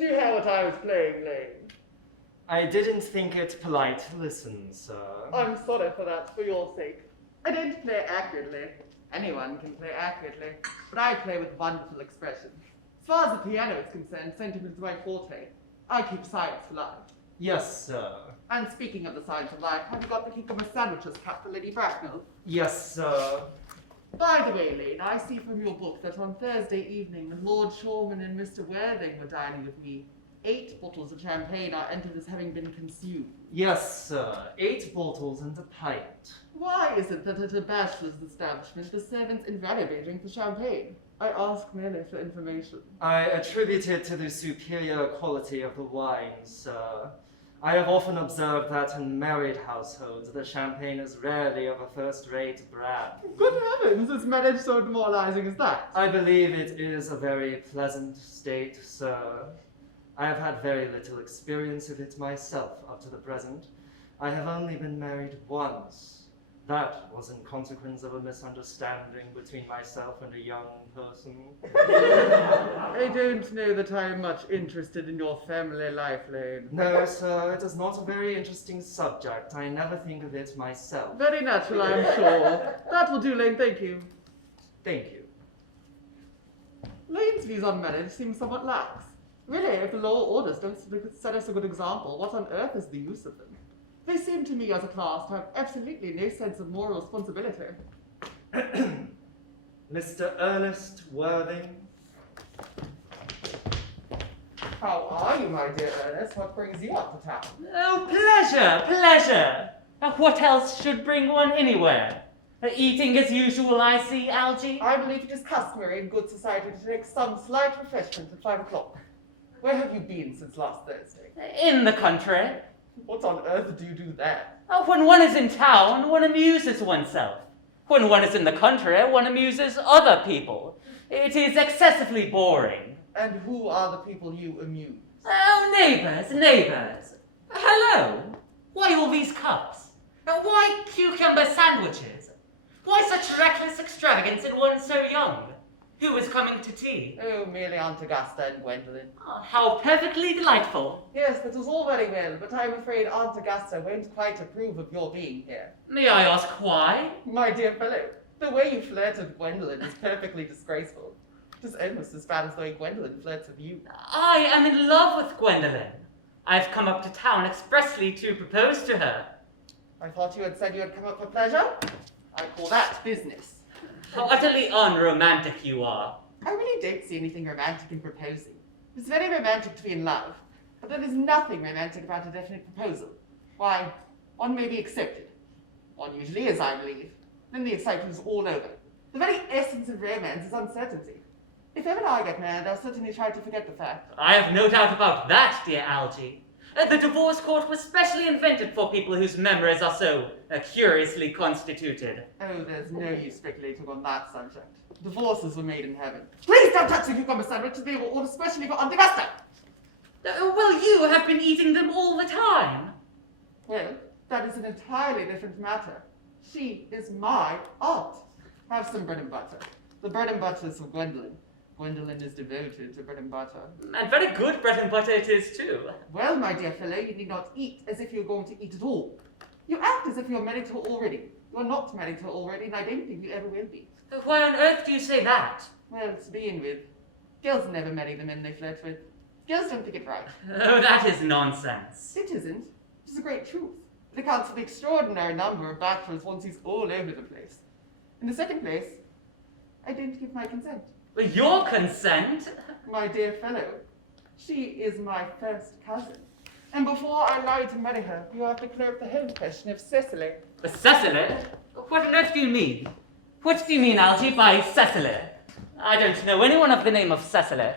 Did you hear what I was playing, Lane? I didn't think it polite to listen, sir. I'm sorry for that, for your sake. I don't play accurately. Anyone can play accurately, but I play with wonderful expression. As far as the piano is concerned, sentiment is my forte. I keep science alive. Yes, sir. And speaking of the science of life, have you got the cucumber sandwiches cut for Lady Bracknell? Yes, sir. By the way, Lane, I see from your book that on Thursday evening, Lord Shorman and Mr. Worthing were dining with me. 8 bottles of champagne are entered as having been consumed. Yes, sir. 8 bottles and a pint. Why is it that at a bachelor's establishment, the servants invariably drink the champagne? I ask merely for information. I attribute it to the superior quality of the wine, sir. I have often observed that in married households, the champagne is rarely of a first-rate brand. Good heavens, is marriage so demoralizing as that? I believe it is a very pleasant state, sir. I have had very little experience of it myself up to the present. I have only been married once. That was in consequence of a misunderstanding between myself and a young person. I don't know that I am much interested in your family life, Lane. No, sir, it is not a very interesting subject. I never think of it myself. Very natural, I am sure. That will do, Lane, thank you. Thank you. Lane's views on marriage seem somewhat lax. Really, if the lower orders don't set us a good example, what on earth is the use of them? They seem to me as a class to have absolutely no sense of moral responsibility. Mr. Ernest Worthing. How are you, my dear Ernest? What brings you up to town? Oh, pleasure. What else should bring one anywhere? Eating as usual, I see, Algy. I believe it is customary in good society to take some slight refreshment at 5 o'clock. Where have you been since last Thursday? In the country. What on earth do you do there? When one is in town, one amuses oneself. When one is in the country, one amuses other people. It is excessively boring. And who are the people you amuse? Oh, neighbours. Hello. Why all these cups? Why cucumber sandwiches? Why such reckless extravagance in one so young? Who is coming to tea? Oh, merely Aunt Augusta and Gwendolyn. Oh, how perfectly delightful. Yes, that was all very well, but I'm afraid Aunt Augusta won't quite approve of your being here. May I ask why? My dear fellow, the way you flirted Gwendolyn is perfectly disgraceful. It is almost as bad as the way Gwendolyn flirts with you. I am in love with Gwendolyn. I've come up to town expressly to propose to her. I thought you had said you had come up for pleasure. I call that business. How utterly unromantic you are. I really don't see anything romantic in proposing. It's very romantic to be in love, but there is nothing romantic about a definite proposal. Why, one may be accepted. One usually is, I believe. Then the excitement is all over. The very essence of romance is uncertainty. If ever I get married, I'll certainly try to forget the fact. I have no doubt about that, dear Algy. The divorce court was specially invented for people whose memories are so curiously constituted. Oh, there's no use speculating on that subject. Divorces were made in heaven. Please don't touch the cucumber sandwiches. They were ordered especially for Aunt Augusta. Well, you have been eating them all the time. Well, that is an entirely different matter. She is my aunt. Have some bread and butter. The bread and butter is from Gwendolyn. Gwendolyn is devoted to bread and butter. And very good bread and butter it is, too. Well, my dear fellow, you need not eat as if you're going to eat at all. You act as if you're married to her already. You're not married to her already, and I don't think you ever will be. Why on earth do you say that? Well, to begin with, girls never marry the men they flirt with. Girls don't think it right. Oh, that is nonsense. It isn't. It is a great truth. It accounts for the extraordinary number of bachelors one sees all over the place. In the second place, I don't give my consent. Your consent? My dear fellow, she is my first cousin. And before I lie to marry her, you have to clear up the whole question of Cecily. Cecily? What on earth do you mean? What do you mean, Algy, by Cecily? I don't know anyone of the name of Cecily.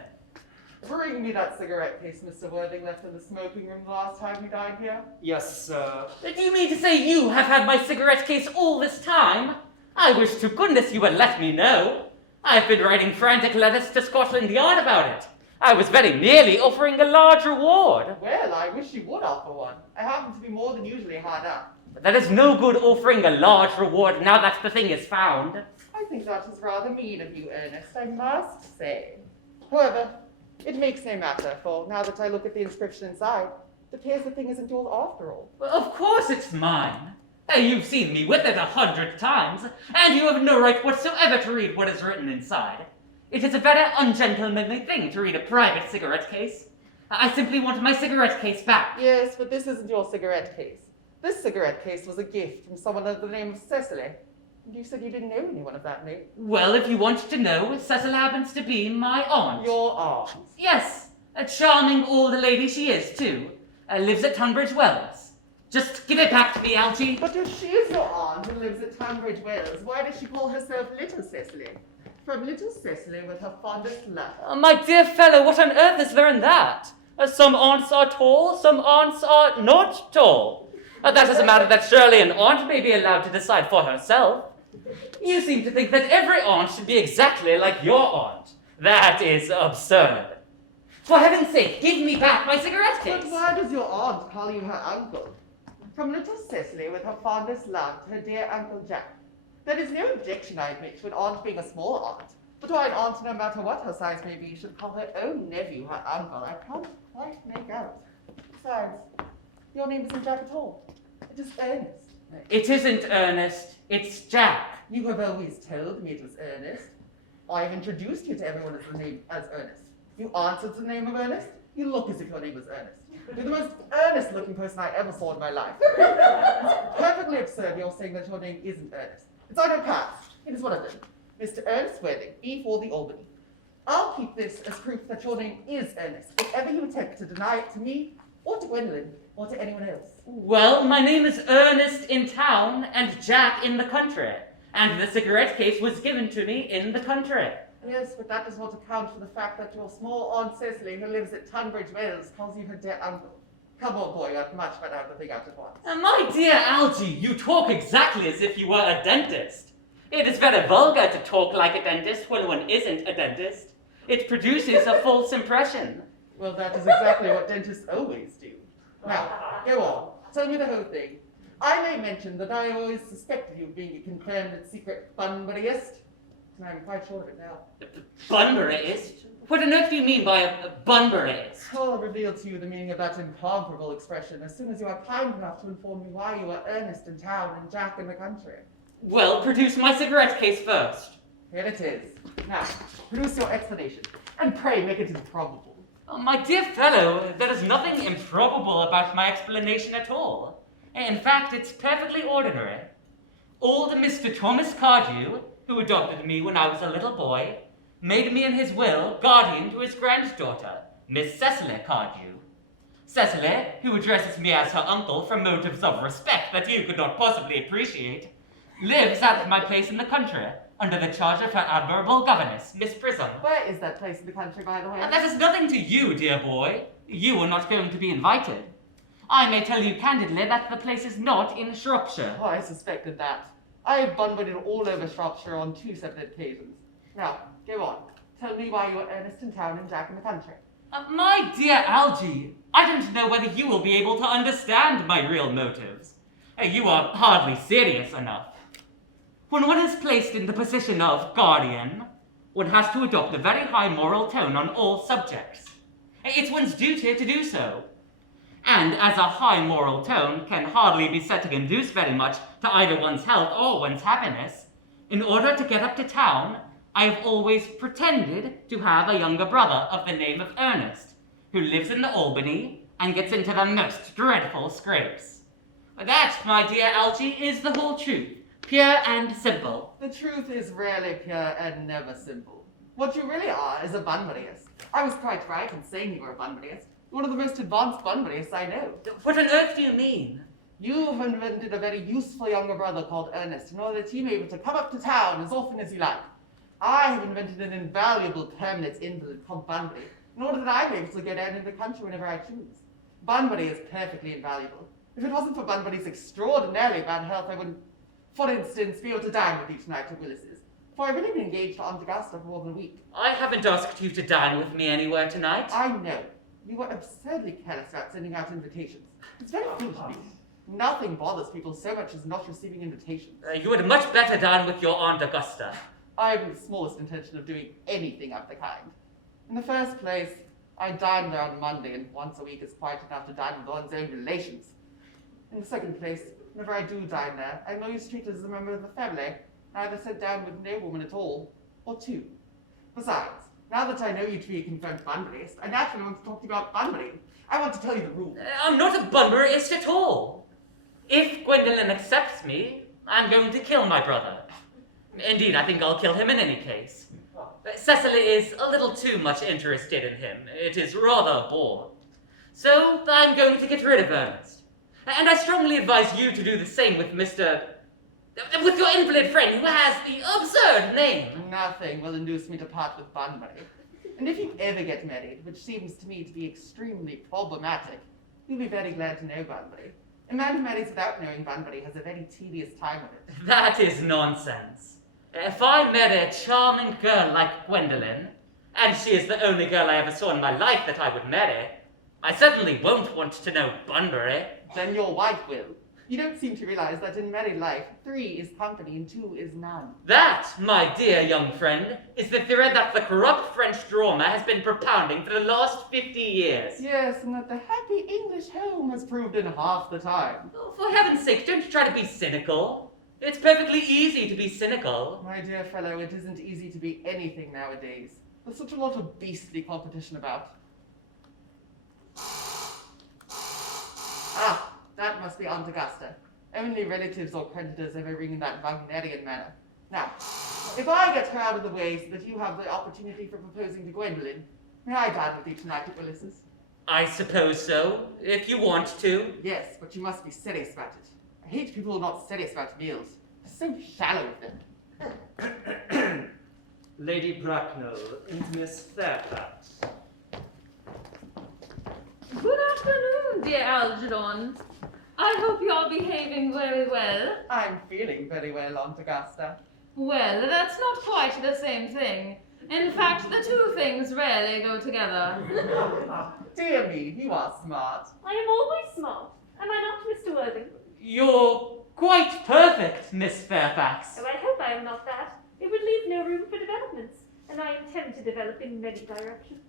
Bring me that cigarette case Mr. Worthing left in the smoking room the last time he dined here. Yes, sir. Do you mean to say you have had my cigarette case all this time? I wish to goodness you would let me know. I've been writing frantic letters to Scotland Yard about it. I was very nearly offering a large reward. Well, I wish you would offer one. I happen to be more than usually hard up. But that is no good offering a large reward now that the thing is found. I think that is rather mean of you, Ernest, I must say. However, It makes no matter, for now that I look at the inscription inside, it appears the thing isn't yours after all. Well, of course it's mine. You've seen me with it 100 times, and you have no right whatsoever to read what is written inside. It is a very ungentlemanly thing to read a private cigarette case. I simply want my cigarette case back. Yes, but this isn't your cigarette case. This cigarette case was a gift from someone under the name of Cecily. And you said you didn't know anyone of that name. Well, if you want to know, Cecil happens to be my aunt. Your aunt? Yes, a charming old lady she is, too. Lives at Tunbridge Wells. Just give it back to me, Algy. But if she is your aunt and lives at Tunbridge Wells, why does she call herself Little Cecily? From Little Cecily with her fondest love. My dear fellow, what on earth is there in that? Some aunts are tall, some aunts are not tall. That is a matter that surely an aunt may be allowed to decide for herself. You seem to think that every aunt should be exactly like your aunt. That is absurd. For heaven's sake, give me back my cigarette case. But why does your aunt call you her uncle? From Little Cecily with her fondest love to her dear Uncle Jack. There is no objection, I admit, to an aunt being a small aunt. But why an aunt, no matter what her size may be, should call her own nephew her uncle, I can't quite make out. Besides, your name isn't Jack at all. It is Ernest. It isn't Ernest, it's Jack. You have always told me it was Ernest. I have introduced you to everyone as Ernest. You answered the name of Ernest. You look as if your name was Ernest. You're the most earnest-looking person I ever saw in my life. It's perfectly absurd you're saying that your name isn't Ernest. It's on your cards. It is one of them. Mr. Ernest Worthing, B4 the Albany. I'll keep this as proof that your name is Ernest, if ever you attempt to deny it to me, or to Gwendolyn, or to anyone else. Well, my name is Ernest in town and Jack in the country, and the cigarette case was given to me in the country. Yes, but that does not account for the fact that your small Aunt Cecily, who lives at Tunbridge Wells, calls you her dear uncle. Come on, boy, I'd much better have the thing out at once. My dear Algy, you talk exactly as if you were a dentist. It is very vulgar to talk like a dentist when one isn't a dentist. It produces a false impression. Well, that is exactly what dentists always do. Now, go on. Tell me the whole thing. I may mention that I always suspected you of being a confirmed and secret Bunburyist. And I'm quite sure of it now. Bunburyist? What on earth do you mean by a Bunburyist? I'll reveal to you the meaning of that incomparable expression as soon as you are kind enough to inform me why you are Ernest in town and Jack in the country. Well, produce my cigarette case first. Here it is. Now, produce your explanation, and pray make it improbable. My dear fellow, there is nothing improbable about my explanation at all. In fact, it's perfectly ordinary. Old Mr. Thomas Cardew, who adopted me when I was a little boy, made me in his will guardian to his granddaughter, Miss Cecily Cardew. Cecily, who addresses me as her uncle for motives of respect that you could not possibly appreciate, lives at my place in the country, under the charge of her admirable governess, Miss Prism. Where is that place in the country, by the way? And that is nothing to you, dear boy. You are not going to be invited. I may tell you candidly that the place is not in Shropshire. Oh, I suspected that. I have bunburyed all over Shropshire on 2 separate occasions. Now, go on. Tell me why you are Ernest in town and Jack in the country. My dear Algy, I don't know whether you will be able to understand my real motives. You are hardly serious enough. When one is placed in the position of guardian, one has to adopt a very high moral tone on all subjects. It's one's duty to do so. And as a high moral tone can hardly be said to conduce very much to either one's health or one's happiness, in order to get up to town, I have always pretended to have a younger brother of the name of Ernest, who lives in the Albany and gets into the most dreadful scrapes. That, my dear Algy, is the whole truth. Pure and simple. The truth is rarely pure and never simple. What you really are is a Bunburyist. I was quite right in saying you were a Bunburyist. One of the most advanced Bunburyists I know. What on earth do you mean? You've invented a very useful younger brother called Ernest in order that he may be able to come up to town as often as you like. I have invented an invaluable permanent invalid called Bunbury in order that I may be able to get out into the country whenever I choose. Bunbury is perfectly invaluable. If it wasn't for Bunbury's extraordinarily bad health, I wouldn't, for instance, be able to dine with each night at Willis's. For I've really been engaged to Aunt Augusta for more than a week. I haven't asked you to dine with me anywhere tonight. I know. You were absurdly careless about sending out invitations. It's very foolish of you. Nothing bothers people so much as not receiving invitations. You would much better dine with your Aunt Augusta. I haven't the smallest intention of doing anything of the kind. In the first place, I dine there on Monday, and once a week is quite enough to dine with one's own relations. In the second place, whenever I do dine there, I'm always treated as a member of the family, neither sit down with no woman at all, or two. Besides, now that I know you to be a confirmed Bunburyist, I naturally want to talk to you about Bunbury. I want to tell you the rules. I'm not a Bunburyist at all. If Gwendolyn accepts me, I'm going to kill my brother. Indeed, I think I'll kill him in any case. Cecily is a little too much interested in him. It is rather a bore. So I'm going to get rid of Ernest. And I strongly advise you to do the same with with your invalid friend who has the absurd name. Nothing will induce me to part with Bunbury. And if you ever get married, which seems to me to be extremely problematic, you'll be very glad to know Bunbury. A man who marries without knowing Bunbury has a very tedious time of it. That is nonsense. If I marry a charming girl like Gwendolyn, and she is the only girl I ever saw in my life that I would marry, I certainly won't want to know Bunbury. Then your wife will. You don't seem to realize that in married life, 3 is company and 2 is none. That, my dear young friend, is the theory that the corrupt French drama has been propounding for the last 50 years. Yes, and that the happy English home has proved in half the time. Oh, for heaven's sake, don't try to be cynical. It's perfectly easy to be cynical. My dear fellow, it isn't easy to be anything nowadays. There's such a lot of beastly competition about. Ah, that must be Aunt Augusta. Only relatives or creditors ever ring in that Wagnerian manner. Now, if I get her out of the way so that you have the opportunity for proposing to Gwendolyn, may I dine with you tonight at Willis's? I suppose so, if you want to. Yes, but you must be serious about it. I hate people who are not serious about meals. They're so shallow with them. Lady Bracknell and Miss Fairfax. Good afternoon, dear Algernon. I hope you're behaving very well. I'm feeling very well, Aunt Augusta. Well, that's not quite the same thing. In fact, the two things rarely go together. Dear me, you are smart. I am always smart. Am I not, Mr. Worthing? You're quite perfect, Miss Fairfax. Oh, I hope I am not that. It would leave no room for developments, and I intend to develop in many directions.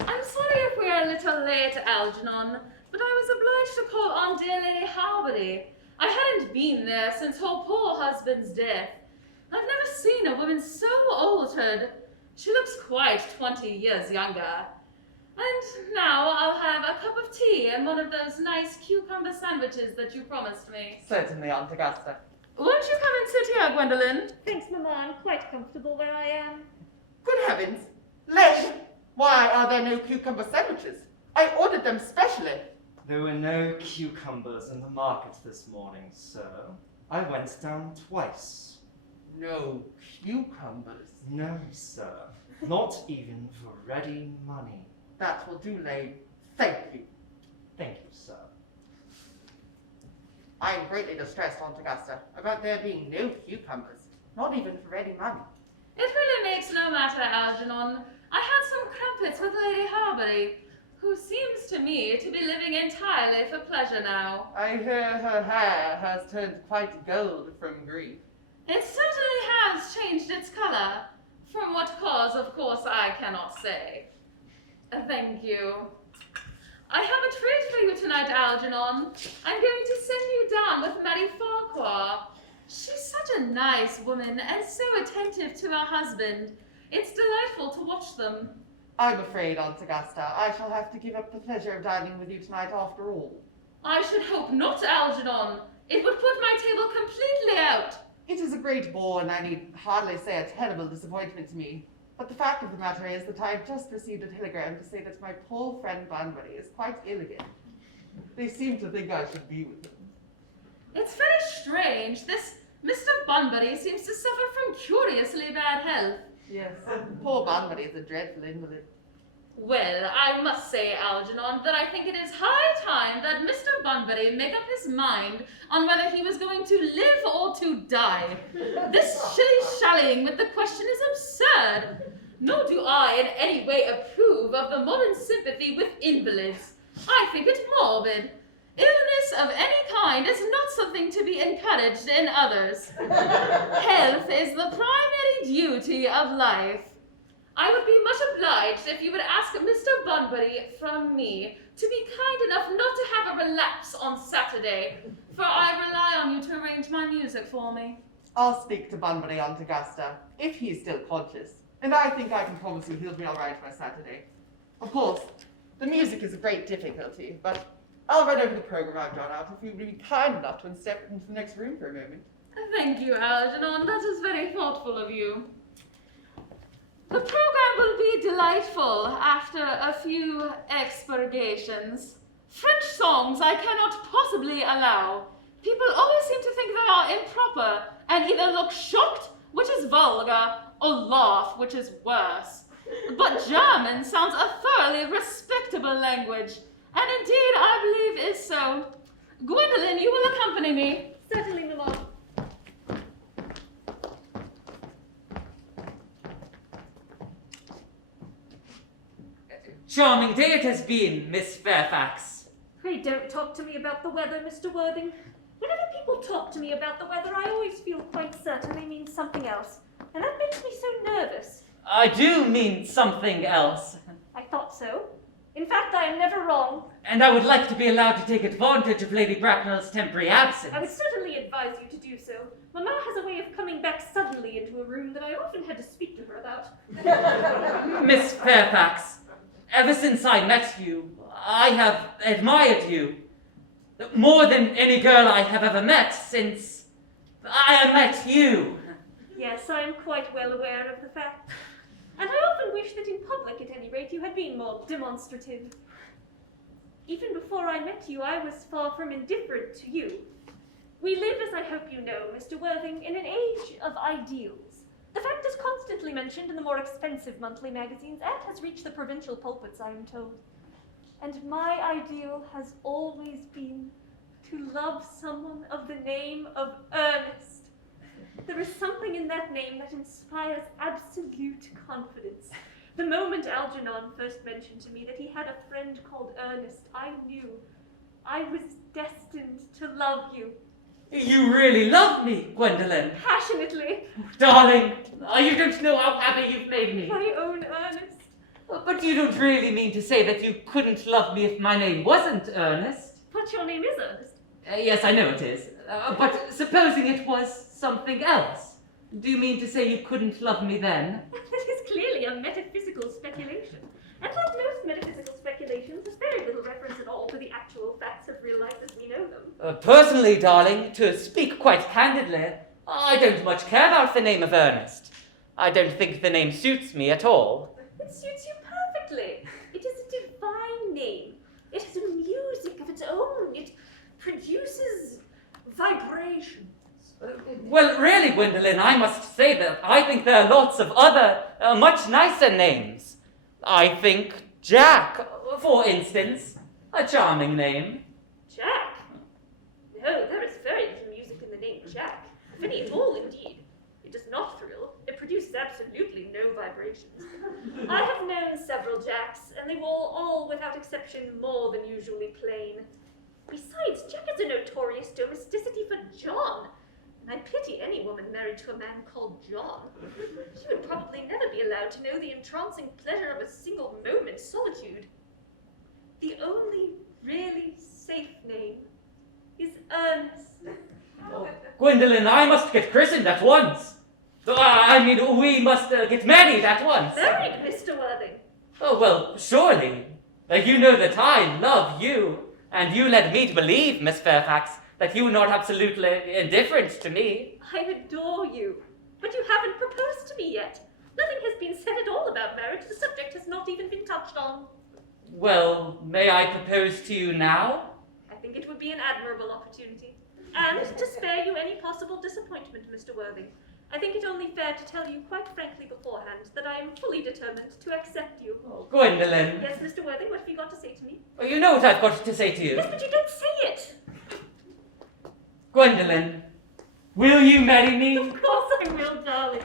I'm sorry if we're a little late, Algernon, but I was obliged to call on dear Lady Harbury. I hadn't been there since her poor husband's death. I've never seen a woman so altered. She looks quite 20 years younger. And now I'll have a cup of tea and one of those nice cucumber sandwiches that you promised me. Certainly, Aunt Augusta. Won't you come and sit here, Gwendolyn? Thanks, Mamma. I'm quite comfortable where I am. Good heavens! Lady, why are there no cucumber sandwiches? I ordered them specially. There were no cucumbers in the market this morning, sir. I went down twice. No cucumbers. No, sir. Not even for ready money. That will do, lady. Thank you. Thank you, sir. I am greatly distressed, Aunt Augusta, about there being no cucumbers. Not even for ready money. It really makes no matter, Algernon. I had some crumpets with Lady Harbury, who seems to me to be living entirely for pleasure now. I hear her hair has turned quite gold from grief. It certainly has changed its color. From what cause, of course, I cannot say. Thank you. I have a treat for you tonight, Algernon. I'm going to send you down with Marie Farquhar. She's such a nice woman and so attentive to her husband. It's delightful to watch them. I'm afraid, Aunt Augusta, I shall have to give up the pleasure of dining with you tonight after all. I should hope not, Algernon. It would put my table completely out. It is a great bore, and I need hardly say a terrible disappointment to me. But the fact of the matter is that I have just received a telegram to say that my poor friend Bunbury is quite ill again. They seem to think I should be with him. It's very strange. This Mr. Bunbury seems to suffer from curiously bad health. Yes, poor Bunbury is a dreadful invalid. Well, I must say, Algernon, that I think it is high time that Mr. Bunbury make up his mind on whether he was going to live or to die. This shilly-shallying with the question is absurd. Nor do I in any way approve of the modern sympathy with invalids. I think it morbid. Illness of any kind is not something to be encouraged in others. Health is the primary duty of life. I would be much obliged if you would ask Mr. Bunbury from me to be kind enough not to have a relapse on Saturday, for I rely on you to arrange my music for me. I'll speak to Bunbury Aunt Augusta, if he's still conscious, and I think I can promise you he'll be all right by Saturday. Of course, the music is a great difficulty, but I'll run over the program I've drawn out if you'd be kind enough to step into the next room for a moment. Thank you, Algernon. That is very thoughtful of you. The program will be delightful after a few expurgations. French songs I cannot possibly allow. People always seem to think they are improper and either look shocked, which is vulgar, or laugh, which is worse. But German sounds a thoroughly respectable language, and indeed I believe is so. Gwendolyn, you will accompany me. Certainly, Mamma. Charming day it has been, Miss Fairfax. Pray don't talk to me about the weather, Mr. Worthing. Whenever people talk to me about the weather, I always feel quite certain they mean something else. And that makes me so nervous. I do mean something else. I thought so. In fact, I am never wrong. And I would like to be allowed to take advantage of Lady Bracknell's temporary absence. I would certainly advise you to do so. Mamma has a way of coming back suddenly into a room that I often had to speak to her about. Miss Fairfax, ever since I met you, I have admired you. More than any girl I have ever met since I met you. Yes, I am quite well aware of the fact. And I often wish that in public, at any rate, you had been more demonstrative. Even before I met you, I was far from indifferent to you. We live, as I hope you know, Mr. Worthing, in an age of ideals. The fact is constantly mentioned in the more expensive monthly magazines and has reached the provincial pulpits, I am told. And my ideal has always been to love someone of the name of Ernest. There is something in that name that inspires absolute confidence. The moment Algernon first mentioned to me that he had a friend called Ernest, I knew I was destined to love you. You really love me, Gwendolyn. Passionately. Darling, you don't know how happy you've made me. My own Ernest. But you don't really mean to say that you couldn't love me if my name wasn't Ernest? But your name is Ernest. Yes, I know it is. But supposing it was something else, do you mean to say you couldn't love me then? That is clearly a metaphysical speculation. And like most metaphysical speculations, there's very little reference at all to the actual facts of real life as we know them. Personally, darling, to speak quite candidly, I don't much care about the name of Ernest. I don't think the name suits me at all. It suits you perfectly. It is a divine name. It has a music of its own. It produces vibrations. Well, really, Gwendolyn, I must say that I think there are lots of other, much nicer names. I think Jack, for instance, a charming name. Jack? No, there is very little music in the name Jack. If any at all, indeed. It does not thrill. It produces absolutely no vibrations. I have known several Jacks, and they were all without exception, more than usually plain. Besides, Jack is a notorious domesticity for John. And I pity any woman married to a man called John. She would probably never be allowed to know the entrancing pleasure of a single moment's solitude. The only really safe name is Ernest. Oh, Gwendolyn, I must get christened at once. We must get married at once. Married, Mr. Worthing. Oh, well, surely. You know that I love you, and you led me to believe, Miss Fairfax, that you were not absolutely indifferent to me. I adore you, but you haven't proposed to me yet. Nothing has been said at all about marriage. The subject has not even been touched on. Well, may I propose to you now? I think it would be an admirable opportunity. And to spare you any possible disappointment, Mr. Worthing, I think it only fair to tell you quite frankly beforehand that I am fully determined to accept you. Oh, Gwendolyn. Yes, Mr. Worthing, what have you got to say to me? Oh, you know what I've got to say to you. Yes, but you don't say it. Gwendolyn, will you marry me? Of course I will, darling.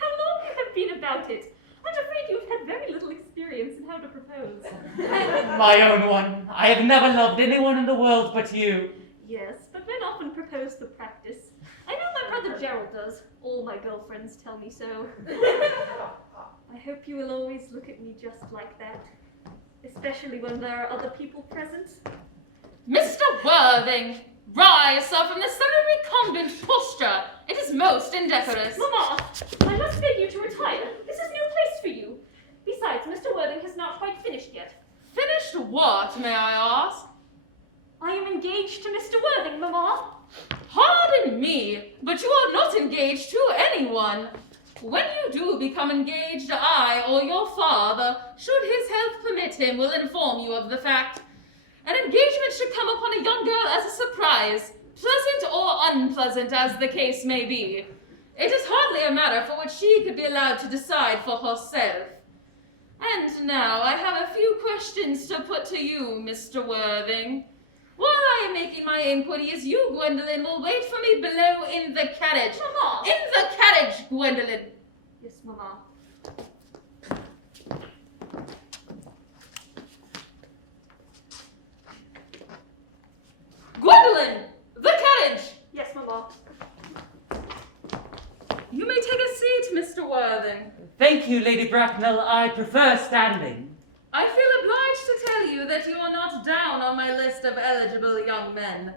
How long you have been about it? I'm afraid you've had very little experience in how to propose. My own one. I have never loved anyone in the world but you. Yes, but men often propose for practice. I know my brother Gerald does. All my girlfriends tell me so. I hope you will always look at me just like that, especially when there are other people present. Mr. Worthing, rise from the semi-recumbent posture. It is most indecorous. Mamma, I must beg you to retire. This is no place for you. Besides, Mr. Worthing has not quite finished yet. Finished what, may I ask? I am engaged to Mr. Worthing, Mamma. Pardon me, but you are not engaged to anyone. When you do become engaged, I or your father, should his health permit him, will inform you of the fact. An engagement should come upon a young girl as a surprise, pleasant or unpleasant as the case may be. It is hardly a matter for which she could be allowed to decide for herself. And now I have a few questions to put to you, Mr. Worthing. While I am making my inquiries, you, Gwendolyn, will wait for me below in the carriage. Mamma! In the carriage, Gwendolyn! Yes, Mamma. Gwendolyn! The carriage! Yes, Mamma. You may take a seat, Mr. Worthing. Thank you, Lady Bracknell. I prefer standing. I feel obliged to tell you that you are not down on my list of eligible young men.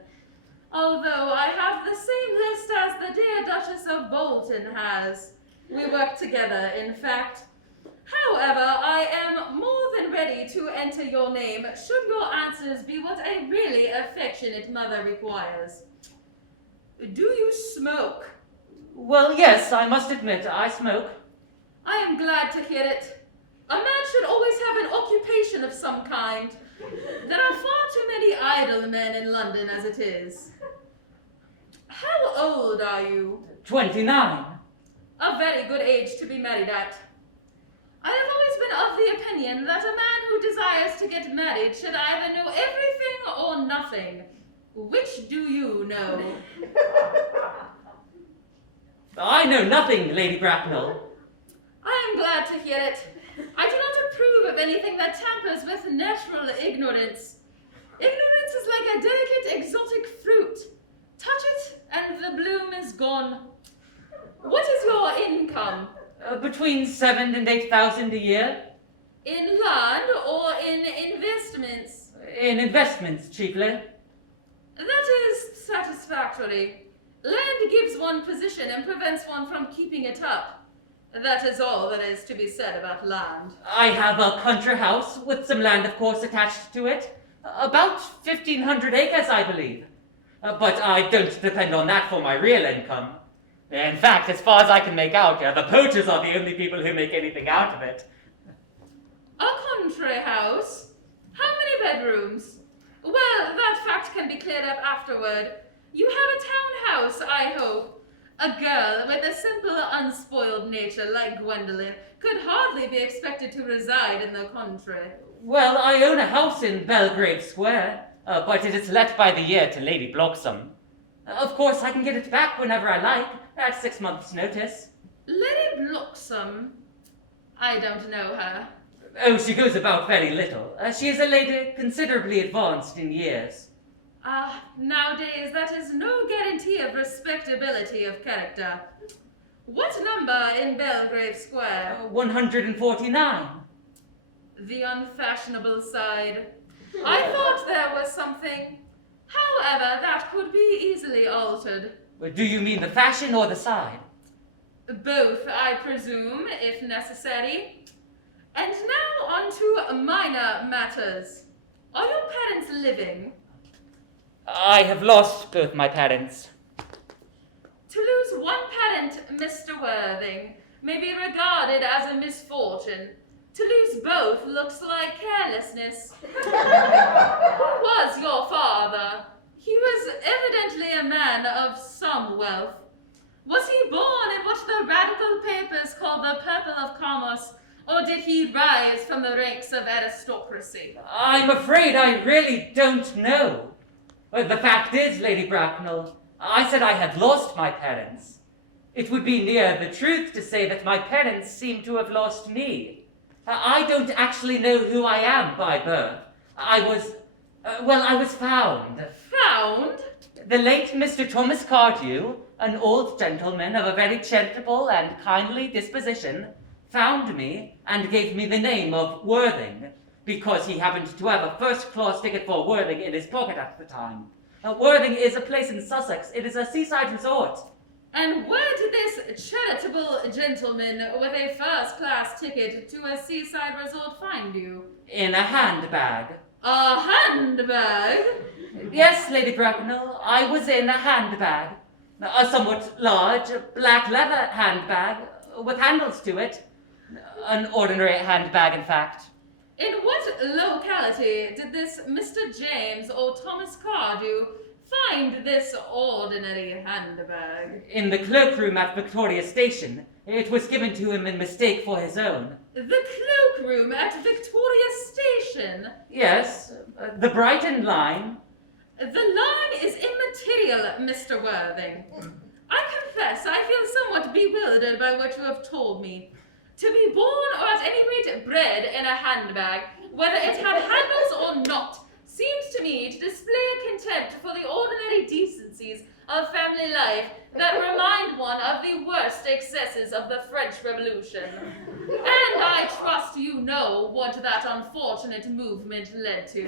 Although I have the same list as the dear Duchess of Bolton has. We work together, in fact. However, I am more than ready to enter your name should your answers be what a really affectionate mother requires. Do you smoke? Well, yes, I must admit, I smoke. I am glad to hear it. A man should always have an occupation of some kind. There are far too many idle men in London as it is. How old are you? 29. A very good age to be married at. I have always been of the opinion that a man who desires to get married should either know everything or nothing. Which do you know? I know nothing, Lady Bracknell. I am glad to hear it. I do not approve of anything that tampers with natural ignorance. Ignorance is like a delicate exotic fruit. Touch it and the bloom is gone. What is your income? Between 7,000 and 8,000 a year. In land or in investments? In investments, chiefly. That is satisfactory. Land gives one position and prevents one from keeping it up. That is all that is to be said about land. I have a country house with some land, of course, attached to it. About 1,500 acres, I believe. But I don't depend on that for my real income. In fact, as far as I can make out, the poachers are the only people who make anything out of it. A country house? How many bedrooms? Well, that fact can be cleared up afterward. You have a townhouse, I hope. A girl with a simple, unspoiled nature like Gwendolyn could hardly be expected to reside in the country. Well, I own a house in Belgrave Square, but it is let by the year to Lady Bloxham. Of course, I can get it back whenever I like, at 6 months' notice. Lady Bloxham? I don't know her. Oh, she goes about very little. She is a lady considerably advanced in years. Nowadays that is no guarantee of respectability of character. What number in Belgrave Square? 149. The unfashionable side. I thought there was something. However, that could be easily altered. Do you mean the fashion or the side? Both, I presume, if necessary. And now on to minor matters. Are your parents living? I have lost both my parents. To lose one parent, Mr. Worthing, may be regarded as a misfortune. To lose both looks like carelessness. Who was your father? He was evidently a man of some wealth. Was he born in what the radical papers call the purple of commerce, or did he rise from the ranks of aristocracy? I'm afraid I really don't know. The fact is, Lady Bracknell, I said I had lost my parents. It would be near the truth to say that my parents seem to have lost me. I don't actually know who I am by birth. I was found. Found? The late Mr. Thomas Cardew, an old gentleman of a very charitable and kindly disposition, found me and gave me the name of Worthing, because he happened to have a first-class ticket for Worthing in his pocket at the time. Worthing is a place in Sussex. It is a seaside resort. And where did this charitable gentleman with a first-class ticket to a seaside resort find you? In a handbag. A handbag? Yes, Lady Bracknell, I was in a handbag. A somewhat large, black leather handbag with handles to it. An ordinary handbag, in fact. In what locality did this Mr. James or Thomas Cardew find this ordinary handbag? In the cloakroom at Victoria Station. It was given to him in mistake for his own. The cloakroom at Victoria Station? Yes, the Brighton line. The line is immaterial, Mr. Worthing. I confess I feel somewhat bewildered by what you have told me. To be born, or at any rate bred, in a handbag, whether it had handles or not, seems to me to display a contempt for the ordinary decencies of family life that remind one of the worst excesses of the French Revolution. And I trust you know what that unfortunate movement led to.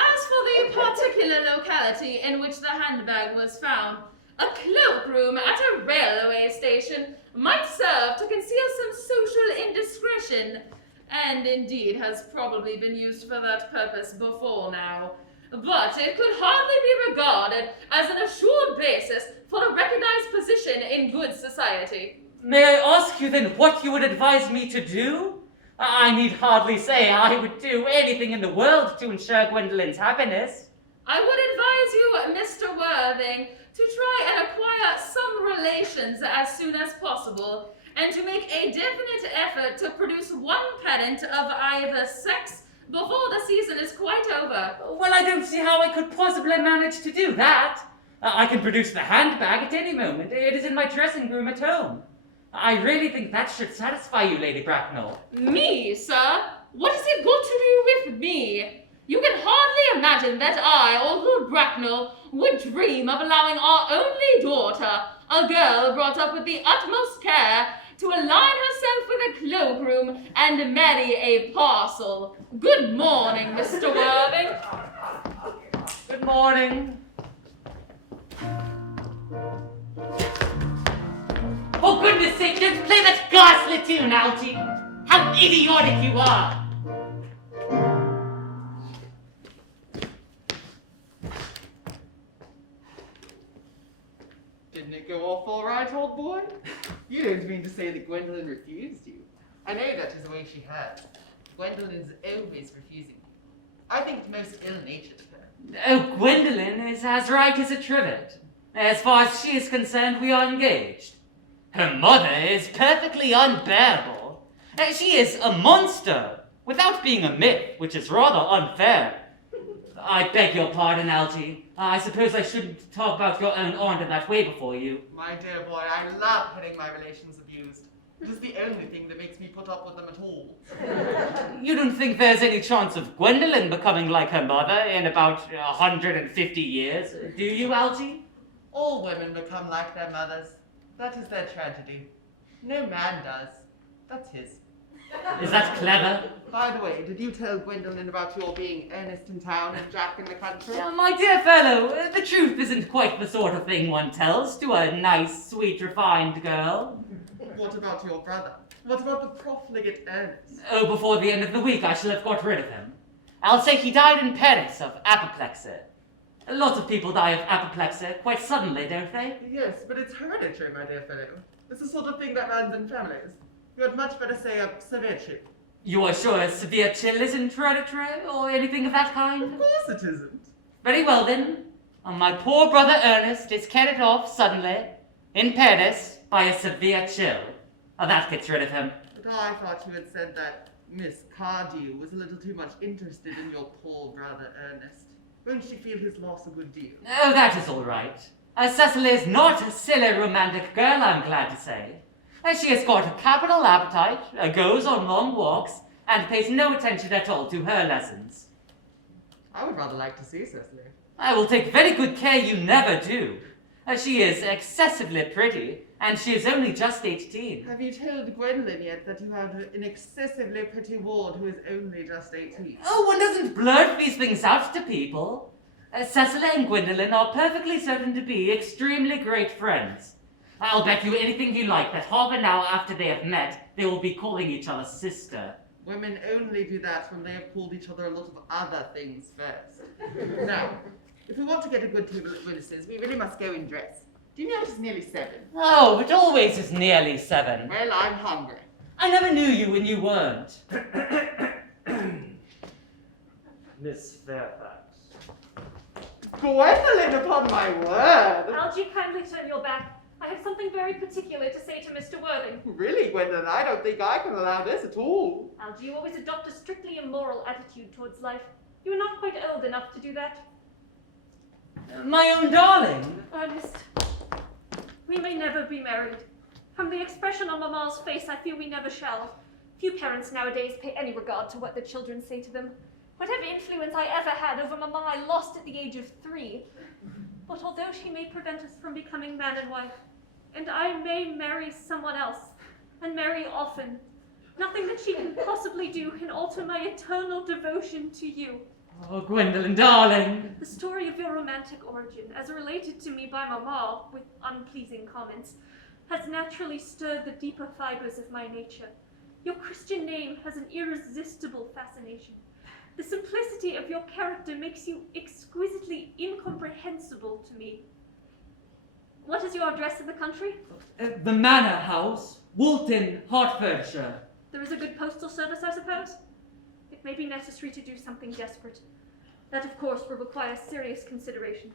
As for the particular locality in which the handbag was found, a cloakroom at a railway station might serve to conceal some social indiscretion, and indeed has probably been used for that purpose before now. But it could hardly be regarded as an assured basis for a recognized position in good society. May I ask you then what you would advise me to do? I need hardly say I would do anything in the world to ensure Gwendolyn's happiness. I would advise you, Mr. Worthing, to try and acquire some relations as soon as possible, and to make a definite effort to produce one parent of either sex before the season is quite over. Well, I don't see how I could possibly manage to do that. I can produce the handbag at any moment. It is in my dressing room at home. I really think that should satisfy you, Lady Bracknell. Me, sir? What has it got to do with me? You can hardly imagine that I or Lord Bracknell would dream of allowing our only daughter, a girl brought up with the utmost care, to align herself with a cloakroom and marry a parcel. Good morning, Mr. Worthing. Good morning. For goodness sake, don't play that ghastly tune, Algy! How idiotic you are! Didn't it go off all right, old boy? You don't mean to say that Gwendolyn refused you? I know that is the way she has. Gwendolyn's always refusing me. I think it's most ill-natured of her. Oh, Gwendolyn is as right as a trivet. As far as she is concerned, we are engaged. Her mother is perfectly unbearable. She is a monster, without being a myth, which is rather unfair. I beg your pardon, Algy. I suppose I shouldn't talk about your own aunt in that way before you. My dear boy, I love having my relations abused. It is the only thing that makes me put up with them at all. You don't think there's any chance of Gwendolyn becoming like her mother in about 150 years, do you, Algy? All women become like their mothers. That is their tragedy. No man does. That's his. Is that clever? By the way, did you tell Gwendolyn about your being Ernest in town and Jack in the country? My dear fellow, the truth isn't quite the sort of thing one tells to a nice, sweet, refined girl. What about your brother? What about the profligate Ernest? Oh, before the end of the week I shall have got rid of him. I'll say he died in Paris of apoplexy. Lots of people die of apoplexy quite suddenly, don't they? Yes, but it's hereditary, my dear fellow. It's the sort of thing that runs in families. You had much better say a severe chill. You are sure a severe chill isn't hereditary, or anything of that kind? Of course it isn't. Very well then. My poor brother Ernest is carried off suddenly, in Paris, by a severe chill. That gets rid of him. But I thought you had said that Miss Cardew was a little too much interested in your poor brother Ernest. Won't she feel his loss a good deal? Oh, that is all right. Cecily is not a silly romantic girl, I'm glad to say. She has got a capital appetite, goes on long walks, and pays no attention at all to her lessons. I would rather like to see Cecily. I will take very good care you never do. She is excessively pretty, and she is only just 18. Have you told Gwendolyn yet that you have an excessively pretty ward who is only just 18? Oh, one doesn't blurt these things out to people. Cecily and Gwendolyn are perfectly certain to be extremely great friends. I'll bet you anything you like that half an hour after they have met, they will be calling each other sister. Women only do that when they have called each other a lot of other things first. Now, if we want to get a good table at Brutus's, we really must go in dress. Do you know it is nearly 7? Oh, it always is nearly 7. Well, I'm hungry. I never knew you when you weren't. Miss Fairfax. Gwendolyn, upon my word! Algy, kindly turn your back. I have something very particular to say to Mr. Worthing. Really, Gwendolyn, I don't think I can allow this at all. Algy, you always adopt a strictly immoral attitude towards life. You are not quite old enough to do that. My own darling. Ernest, we may never be married. From the expression on Mamma's face, I fear we never shall. Few parents nowadays pay any regard to what their children say to them. Whatever influence I ever had over Mamma, I lost at the age of 3. But although she may prevent us from becoming man and wife, and I may marry someone else, and marry often, nothing that she can possibly do can alter my eternal devotion to you. Oh, Gwendolyn, darling. The story of your romantic origin, as related to me by Mamma, with unpleasing comments, has naturally stirred the deeper fibers of my nature. Your Christian name has an irresistible fascination. The simplicity of your character makes you exquisitely incomprehensible to me. What is your address in the country? The Manor House, Woolton, Hertfordshire. There is a good postal service, I suppose? It may be necessary to do something desperate. That, of course, will require serious consideration.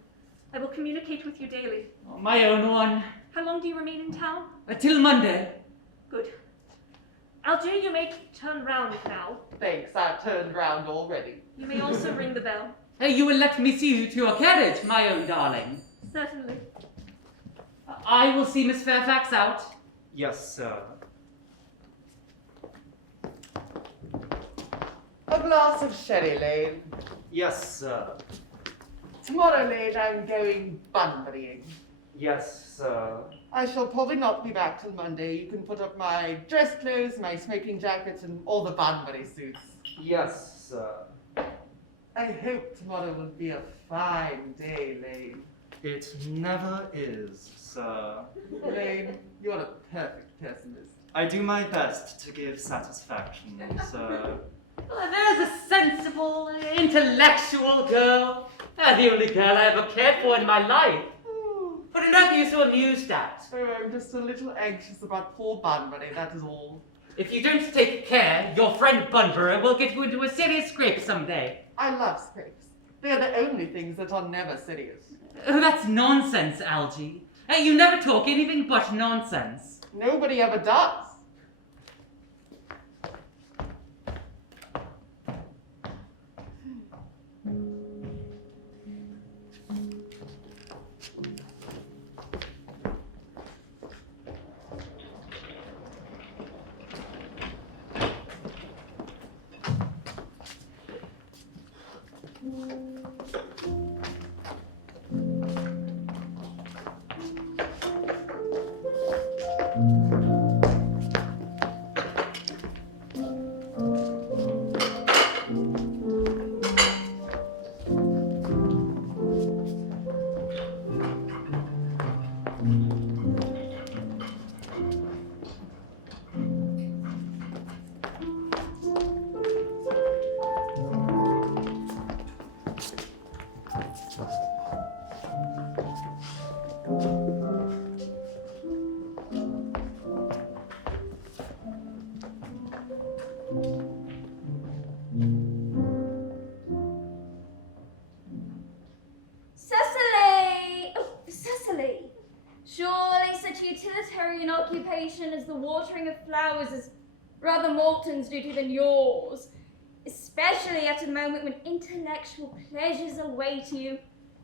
I will communicate with you daily. Oh, my own one. How long do you remain in town? Till Monday. Good. Algy, you may turn round now. Thanks, I've turned round already. You may also ring the bell. You will let me see you to your carriage, my own darling. Certainly. I will see Miss Fairfax out. Yes, sir. A glass of sherry, Lane. Yes, sir. Tomorrow, Lane, I'm going bunburying. Yes, sir. I shall probably not be back till Monday. You can put up my dress clothes, my smoking jackets, and all the Bunbury suits. Yes, sir. I hope tomorrow will be a fine day, Lane. It never is, sir. Lane, you're a perfect pessimist. I do my best to give satisfaction, sir. There's a sensible, intellectual girl. The only girl I ever cared for in my life. But enough of you so amused at. Oh, I'm just a little anxious about poor Bunbury, that is all. If you don't take care, your friend Bunbury will get you into a serious scrape someday. I love scrapes. They're the only things that are never serious. Oh, that's nonsense, Algy. You never talk anything but nonsense. Nobody ever does. Occupation as the watering of flowers is rather Moulton's duty than yours, especially at a moment when intellectual pleasures await you.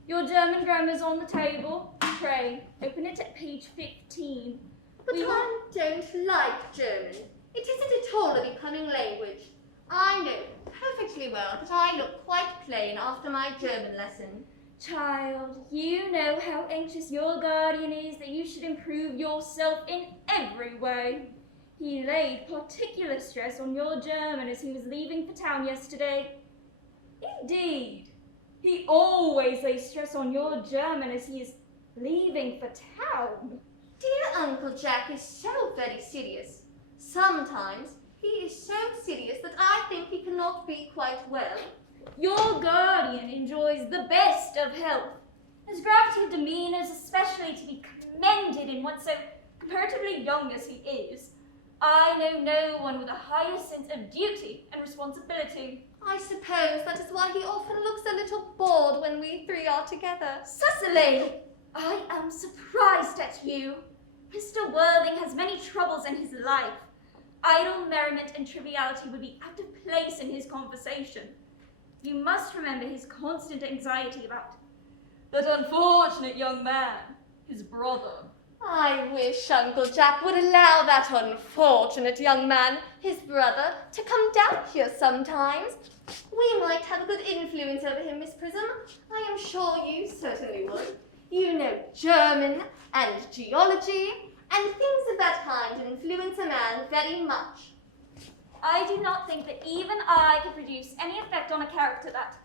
Your German grammar's on the table. Pray, open it at page 15. But I don't like German. It isn't at all a becoming language. I know perfectly well that I look quite plain after my German lesson. Child, you know how anxious your guardian is that you should improve yourself in every way. He laid particular stress on your German as he was leaving for town yesterday. Indeed, he always lays stress on your German as he is leaving for town. Dear Uncle Jack is so very serious. Sometimes he is so serious that I think he cannot be quite well. Your guardian enjoys the best of health. His gravity of demeanour is especially to be commended in one so comparatively young as he is. I know no one with a higher sense of duty and responsibility. I suppose that is why he often looks a little bored when we three are together. Cecily, I am surprised at you. Mr. Worthing has many troubles in his life. Idle merriment and triviality would be out of place in his conversation. You must remember his constant anxiety about that unfortunate young man, his brother. I wish Uncle Jack would allow that unfortunate young man, his brother, to come down here sometimes. We might have a good influence over him, Miss Prism. I am sure you certainly would. You know German and geology, and things of that kind influence a man very much. I do not think that even I could produce any effect on a character that,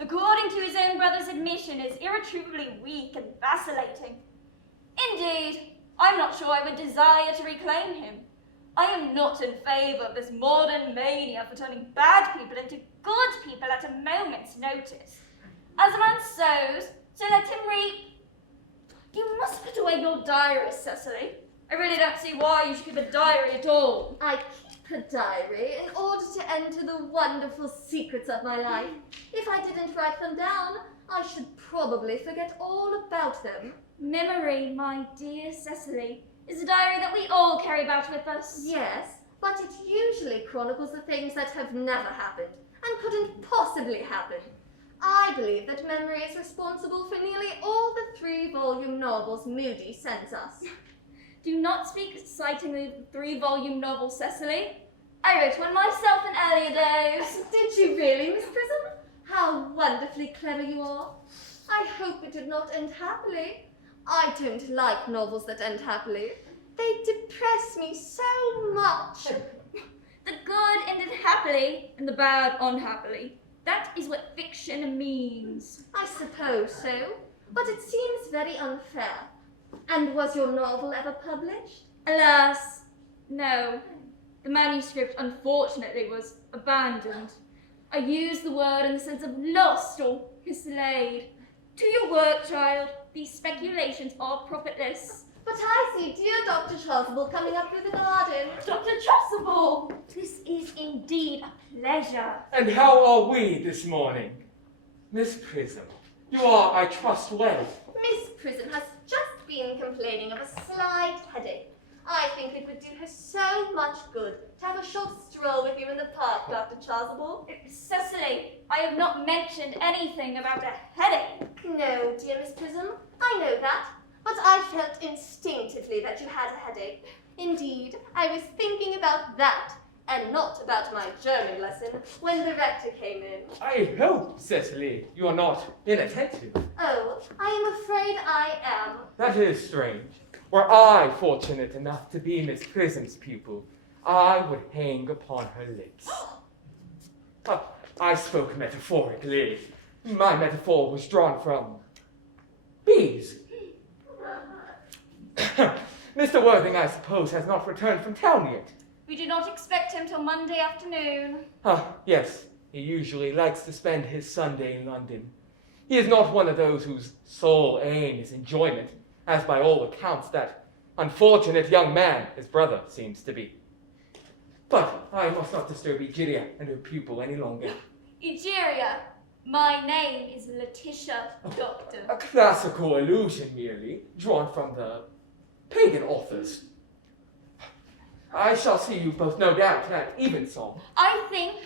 according to his own brother's admission, is irretrievably weak and vacillating. Indeed, I'm not sure I would desire to reclaim him. I am not in favour of this modern mania for turning bad people into good people at a moment's notice. As a man sows, so let him reap. You must put away your diary, Cecily. I really don't see why you should keep a diary at all. I keep a diary in order to enter the wonderful secrets of my life. If I didn't write them down, I should probably forget all about them. Memory, my dear Cecily, is a diary that we all carry about with us. Yes, but it usually chronicles the things that have never happened and couldn't possibly happen. I believe that memory is responsible for nearly all the 3-volume novels Moody sends us. Do not speak excitingly of the 3-volume novel, Cecily. I wrote one myself in earlier days. Did you really, Miss Prism? How wonderfully clever you are. I hope it did not end happily. I don't like novels that end happily. They depress me so much. The good ended happily and the bad unhappily. That is what fiction means. I suppose so, but it seems very unfair. And was your novel ever published? Alas, no. The manuscript, unfortunately, was abandoned. I use the word in the sense of lost or mislaid. To your work, child. These speculations are profitless. But I see dear Dr. Chasuble coming up through the garden. Dr. Chasuble! This is indeed a pleasure. And how are we this morning? Miss Prism, you are, I trust, well. Miss Prism has just been complaining of a slight headache. I think it would do her so much good to have a short stroll with you in the park, Dr. Chasuble. Cecily, I have not mentioned anything about a headache. No, dear Miss Prism, I know that. But I felt instinctively that you had a headache. Indeed, I was thinking about that and not about my German lesson when the rector came in. I hope, Cecily, you are not inattentive. Oh, I am afraid I am. That is strange. Were I fortunate enough to be Miss Prism's pupil, I would hang upon her lips. I spoke metaphorically. My metaphor was drawn from bees. Mr. Worthing, I suppose, has not returned from town yet. We do not expect him till Monday afternoon. Yes. He usually likes to spend his Sunday in London. He is not one of those whose sole aim is enjoyment, as by all accounts that unfortunate young man, his brother, seems to be. But I must not disturb Egeria and her pupil any longer. Egeria, my name is Letitia, Doctor. A classical allusion merely, drawn from the pagan authors. I shall see you both, no doubt, at evensong. I think,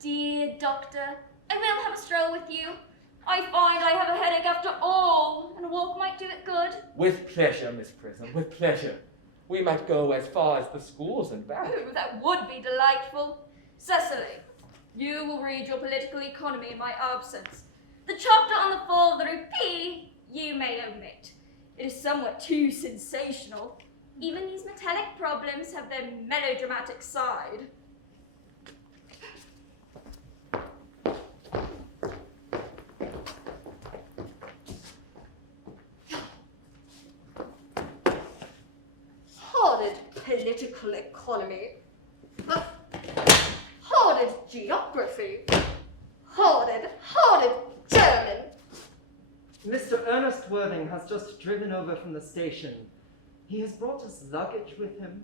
dear Doctor, I will have a stroll with you. I find I have a headache after all, and a walk might do it good. With pleasure, Miss Prism, with pleasure. We might go as far as the schools and back. Oh, that would be delightful. Cecily, you will read your political economy in my absence. The chapter on the fall of the rupee you may omit. It is somewhat too sensational. Even these metallic problems have their melodramatic side. Horrid political economy. Horrid geography. Horrid German. Mr. Ernest Worthing has just driven over from the station. He has brought his luggage with him.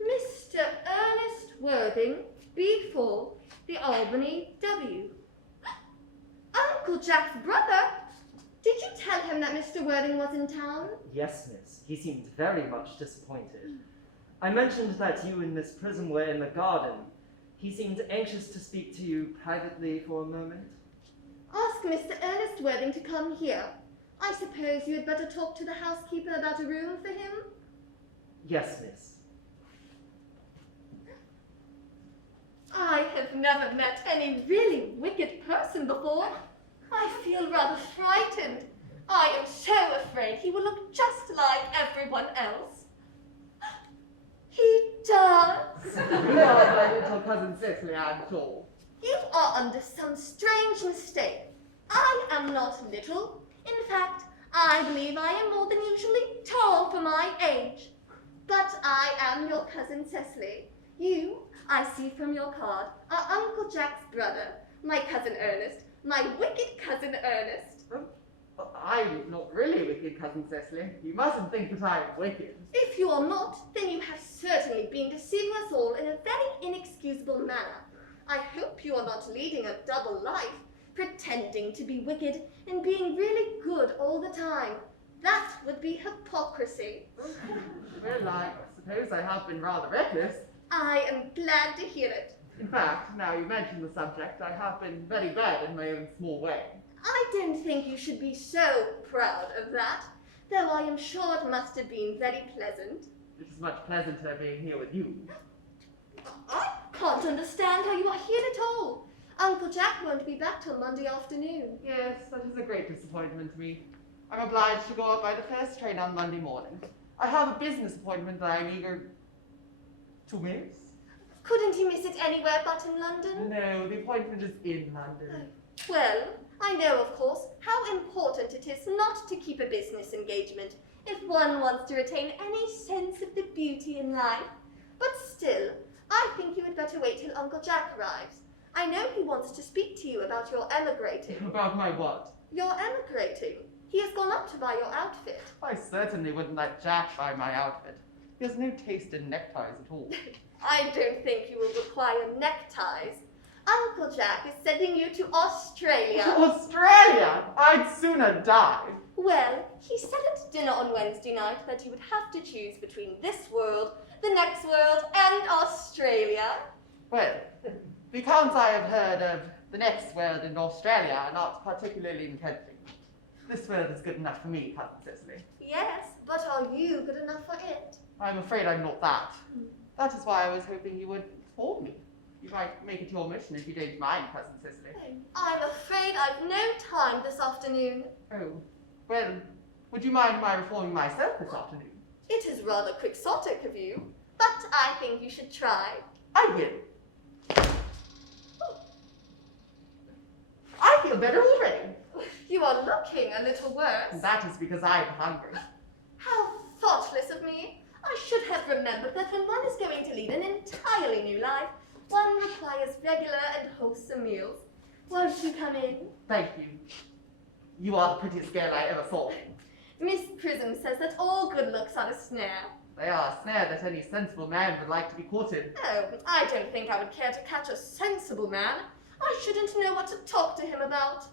Mr. Ernest Worthing, B4, the Albany W. Uncle Jack's brother? Did you tell him that Mr. Worthing was in town? Yes, miss. He seemed very much disappointed. I mentioned that you and Miss Prism were in the garden. He seemed anxious to speak to you privately for a moment. Ask Mr. Ernest Worthing to come here. I suppose you had better talk to the housekeeper about a room for him? Yes, miss. I have never met any really wicked person before. I feel rather frightened. I am so afraid he will look just like everyone else. He does. You are my little cousin Cicely, I'm sure. You are under some strange mistake. I am not little. In fact, I believe I am more than usually tall for my age. But I am your cousin Cicely. You, I see from your card, are Uncle Jack's brother, my cousin Ernest, my wicked cousin Ernest. I'm not really wicked, cousin Cicely. You mustn't think that I am wicked. If you are not, then you have certainly been deceiving us all in a very inexcusable manner. I hope you are not leading a double life, pretending to be wicked and being really good all the time. That would be hypocrisy. Well, I suppose I have been rather reckless. I am glad to hear it. In fact, now you mention the subject, I have been very bad in my own small way. I don't think you should be so proud of that, though I am sure it must have been very pleasant. It is much pleasanter being here with you. I can't understand how you are here at all. Uncle Jack won't be back till Monday afternoon. Yes, that is a great disappointment to me. I'm obliged to go out by the first train on Monday morning. I have a business appointment that I'm eager to miss. Couldn't you miss it anywhere but in London? No, the appointment is in London. Well, I know, of course, how important it is not to keep a business engagement if one wants to retain any sense of the beauty in life. But still, I think you had better wait till Uncle Jack arrives. I know he wants to speak to you about your emigrating. About my what? Your emigrating. He has gone up to buy your outfit. I certainly wouldn't let Jack buy my outfit. He has no taste in neckties at all. I don't think you will require neckties. Uncle Jack is sending you to Australia. Australia? I'd sooner die. Well, he said at dinner on Wednesday night that you would have to choose between this world, the next world, and Australia. Well, the accounts I have heard of the next world in Australia are not particularly tempting. This world is good enough for me, cousin Cicely. Yes, but are you good enough for it? I'm afraid I'm not that. That is why I was hoping you would inform me. You might make it your mission if you don't mind, cousin Cicely. I'm afraid I've no time this afternoon. Oh, well, would you mind my reforming myself this afternoon? It is rather quixotic of you, but I think you should try. I will. I feel better already. You are looking a little worse. That is because I am hungry. How thoughtless of me. I should have remembered that when one is going to lead an entirely new life, one requires regular and wholesome meals. Won't you come in? Thank you. You are the prettiest girl I ever saw. Miss Prism says that all good looks are a snare. They are a snare that any sensible man would like to be caught in. Oh, I don't think I would care to catch a sensible man. I shouldn't know what to talk to him about.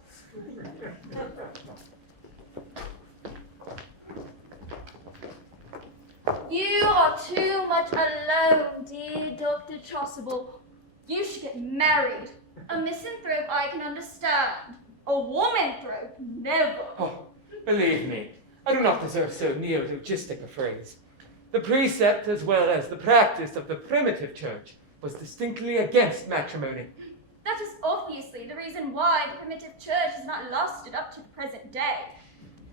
You are too much alone, dear Dr. Chasuble. You should get married. A misanthrope I can understand. A womanthrope, never. Oh, believe me, I do not deserve so neologistic a phrase. The precept as well as the practice of the primitive church was distinctly against matrimony. That is obviously the reason why the primitive church has not lasted up to the present day.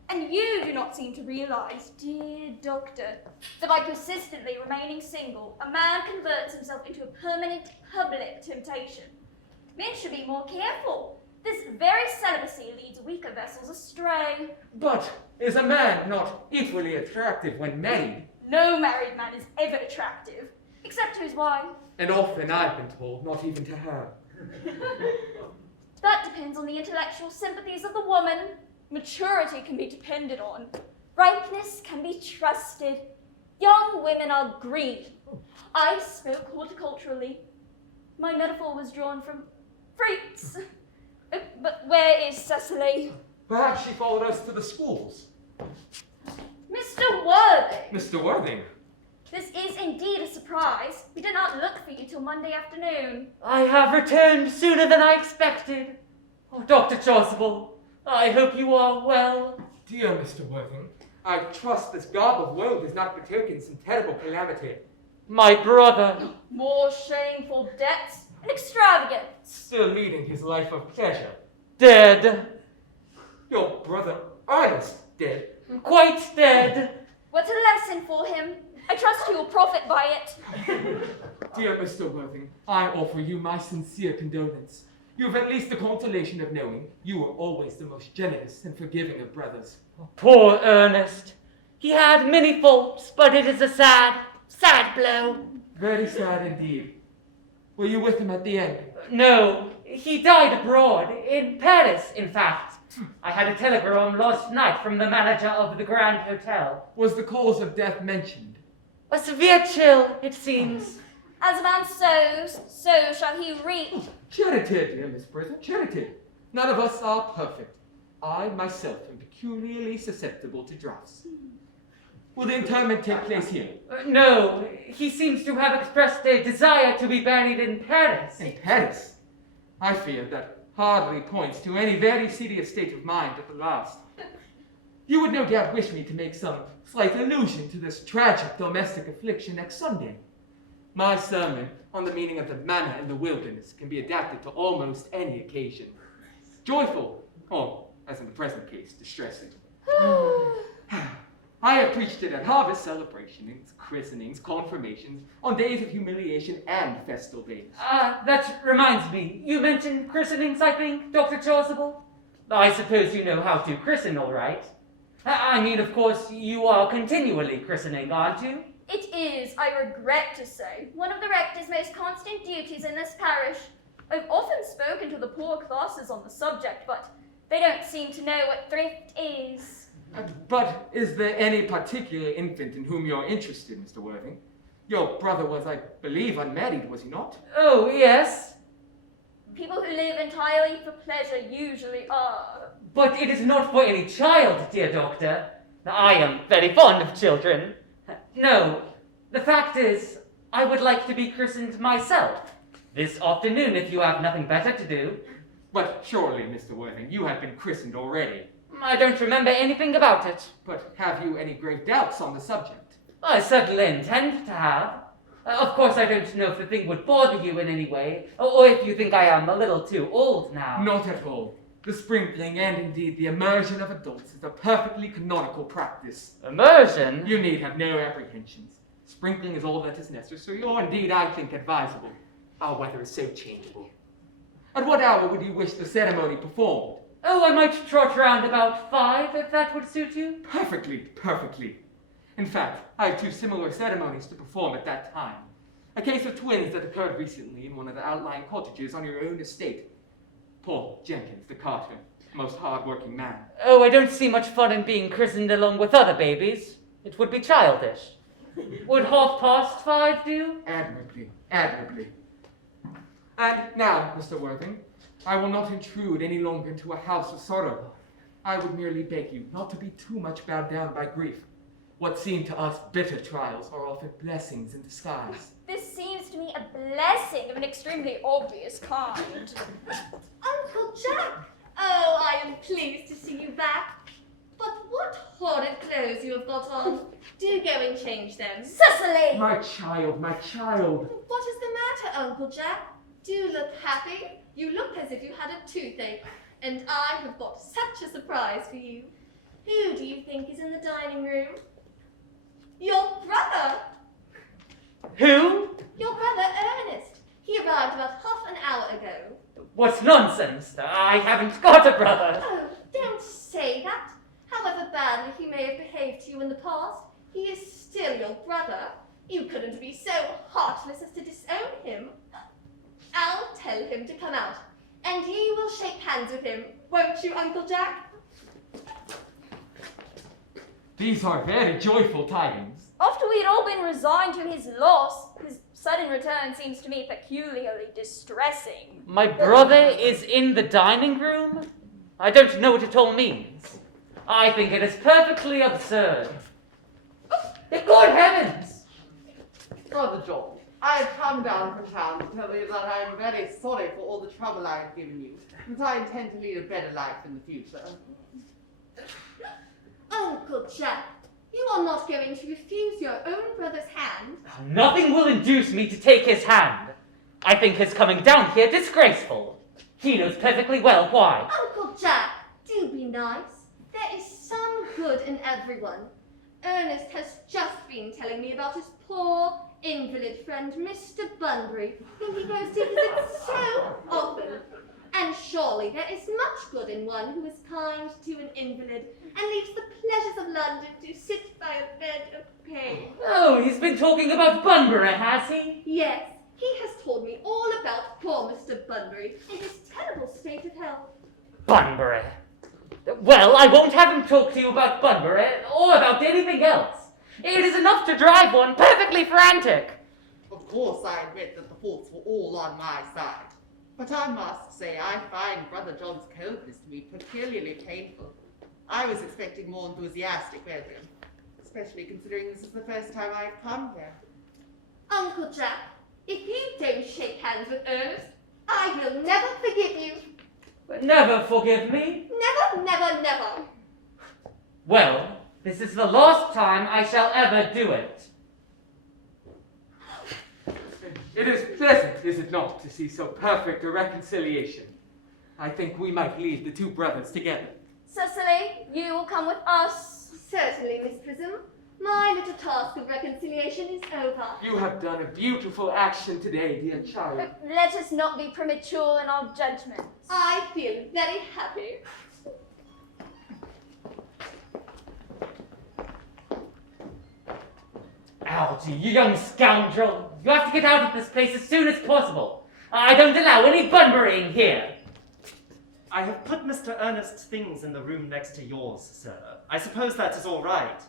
And you do not seem to realize, dear doctor, that by persistently remaining single, a man converts himself into a permanent public temptation. Men should be more careful. This very celibacy leads weaker vessels astray. But is a man not equally attractive when married? No married man is ever attractive, except to his wife. And often I've been told, not even to her. That depends on the intellectual sympathies of the woman. Maturity can be depended on. Ripeness can be trusted. Young women are green. I spoke horticulturally. My metaphor was drawn from fruits. But where is Cecily? Perhaps she followed us to the schools. Mr. Worthing! Mr. Worthing? This is indeed a surprise. We did not look for you till Monday afternoon. I have returned sooner than I expected. Oh, Dr. Chasuble, I hope you are well. Dear Mr. Worthing, I trust this garb of woe does not betoken some terrible calamity. My brother. More shameful debts and extravagance. Still leading his life of pleasure. Dead. Your brother Ernest dead. Quite dead. What a lesson for him. I trust he will profit by it. Dear Mr. Worthing, I offer you my sincere condolence. You have at least the consolation of knowing you were always the most generous and forgiving of brothers. Poor Ernest. He had many faults, but it is a sad, sad blow. Very sad indeed. Were you with him at the end? No, he died abroad, in Paris, in fact. I had a telegram last night from the manager of the Grand Hotel. Was the cause of death mentioned? A severe chill, it seems. As a man sows, so shall he reap. Charity, dear Miss Prism, charity. None of us are perfect. I myself am peculiarly susceptible to drafts. Will the interment take place here? No, he seems to have expressed a desire to be buried in Paris. In Paris? I fear that hardly points to any very serious state of mind at the last. You would no doubt wish me to make some slight allusion to this tragic domestic affliction next Sunday. My sermon on the meaning of the manna in the wilderness can be adapted to almost any occasion. Joyful, or, as in the present case, distressing. I have preached it at harvest celebrations, christenings, confirmations, on days of humiliation and festal days. That reminds me. You mentioned christenings, I think, Dr. Chasuble? I suppose you know how to christen, all right. I mean, of course, you are continually christening, aren't you? It is, I regret to say, one of the rector's most constant duties in this parish. I've often spoken to the poor classes on the subject, but they don't seem to know what thrift is. But is there any particular infant in whom you're interested, Mr. Worthing? Your brother was, I believe, unmarried, was he not? Oh, yes. People who live entirely for pleasure usually are. But it is not for any child, dear doctor. I am very fond of children. No, the fact is, I would like to be christened myself. This afternoon, if you have nothing better to do. But surely, Mr. Worthing, you have been christened already. I don't remember anything about it. But have you any grave doubts on the subject? I certainly intend to have. Of course, I don't know if the thing would bother you in any way, or if you think I am a little too old now. Not at all. The sprinkling and indeed the immersion of adults is a perfectly canonical practice. Immersion? You need have no apprehensions. Sprinkling is all that is necessary, or indeed I think advisable. Our weather is so changeable. At what hour would you wish the ceremony performed? Oh, I might trot round about 5, if that would suit you. Perfectly, perfectly. In fact, I have 2 similar ceremonies to perform at that time. A case of twins that occurred recently in one of the outlying cottages on your own estate. Paul Jenkins, the carter, most hard-working man. Oh, I don't see much fun in being christened along with other babies. It would be childish. Would 5:30 do? Admirably, admirably. And now, Mr. Worthing, I will not intrude any longer into a house of sorrow. I would merely beg you not to be too much bowed down by grief. What seem to us bitter trials are often blessings in disguise. This seems to me a blessing of an extremely obvious kind. Uncle Jack! Oh, I am pleased to see you back. But what horrid clothes you have got on. Do go and change them. Cecily! My child, my child. What is the matter, Uncle Jack? Do look happy. You look as if you had a toothache. And I have got such a surprise for you. Who do you think is in the dining room? Your brother! Who? Your brother, Ernest. He arrived about half an hour ago. What nonsense! I haven't got a brother. Oh, don't say that. However badly he may have behaved to you in the past, he is still your brother. You couldn't be so heartless as to disown him. I'll tell him to come out, and you will shake hands with him, won't you, Uncle Jack? These are very joyful tidings. After we had all been resigned to his loss, his sudden return seems to me peculiarly distressing. My brother is in the dining room? I don't know what it all means. I think it is perfectly absurd. Good heavens! Brother George, I have come down from town to tell you that I am very sorry for all the trouble I have given you, and I intend to lead a better life in the future. Uncle Jack, you are not going to refuse your own brother's hand. Nothing will induce me to take his hand. I think his coming down here disgraceful. He knows perfectly well why. Uncle Jack, do be nice. There is some good in everyone. Ernest has just been telling me about his poor invalid friend, Mr. Bunbury, whom he goes to visit so often. And surely there is much good in one who is kind to an invalid and leaves the pleasures of London to sit by a bed of pain. Oh, he's been talking about Bunbury, has he? Yes, he has told me all about poor Mr. Bunbury and his terrible state of health. Bunbury. Well, I won't have him talk to you about Bunbury or about anything else. It is enough to drive one perfectly frantic. Of course, I admit that the faults were all on my side. But I must say, I find Brother John's coldness to be peculiarly painful. I was expecting more enthusiastic welcome, especially considering this is the first time I've come here. Uncle Jack, if you don't shake hands with Ernest, I will never forgive you. Never forgive me? Never, never, never. Well, this is the last time I shall ever do it. It is pleasant, is it not, to see so perfect a reconciliation. I think we might leave the two brothers together. Cecily, you will come with us. Certainly, Miss Prism. My little task of reconciliation is over. You have done a beautiful action today, dear child. Let us not be premature in our judgments. I feel very happy. Algy, you young scoundrel! You have to get out of this place as soon as possible. I don't allow any Bunburying here. I have put Mr. Ernest's things in the room next to yours, sir. I suppose that is all right.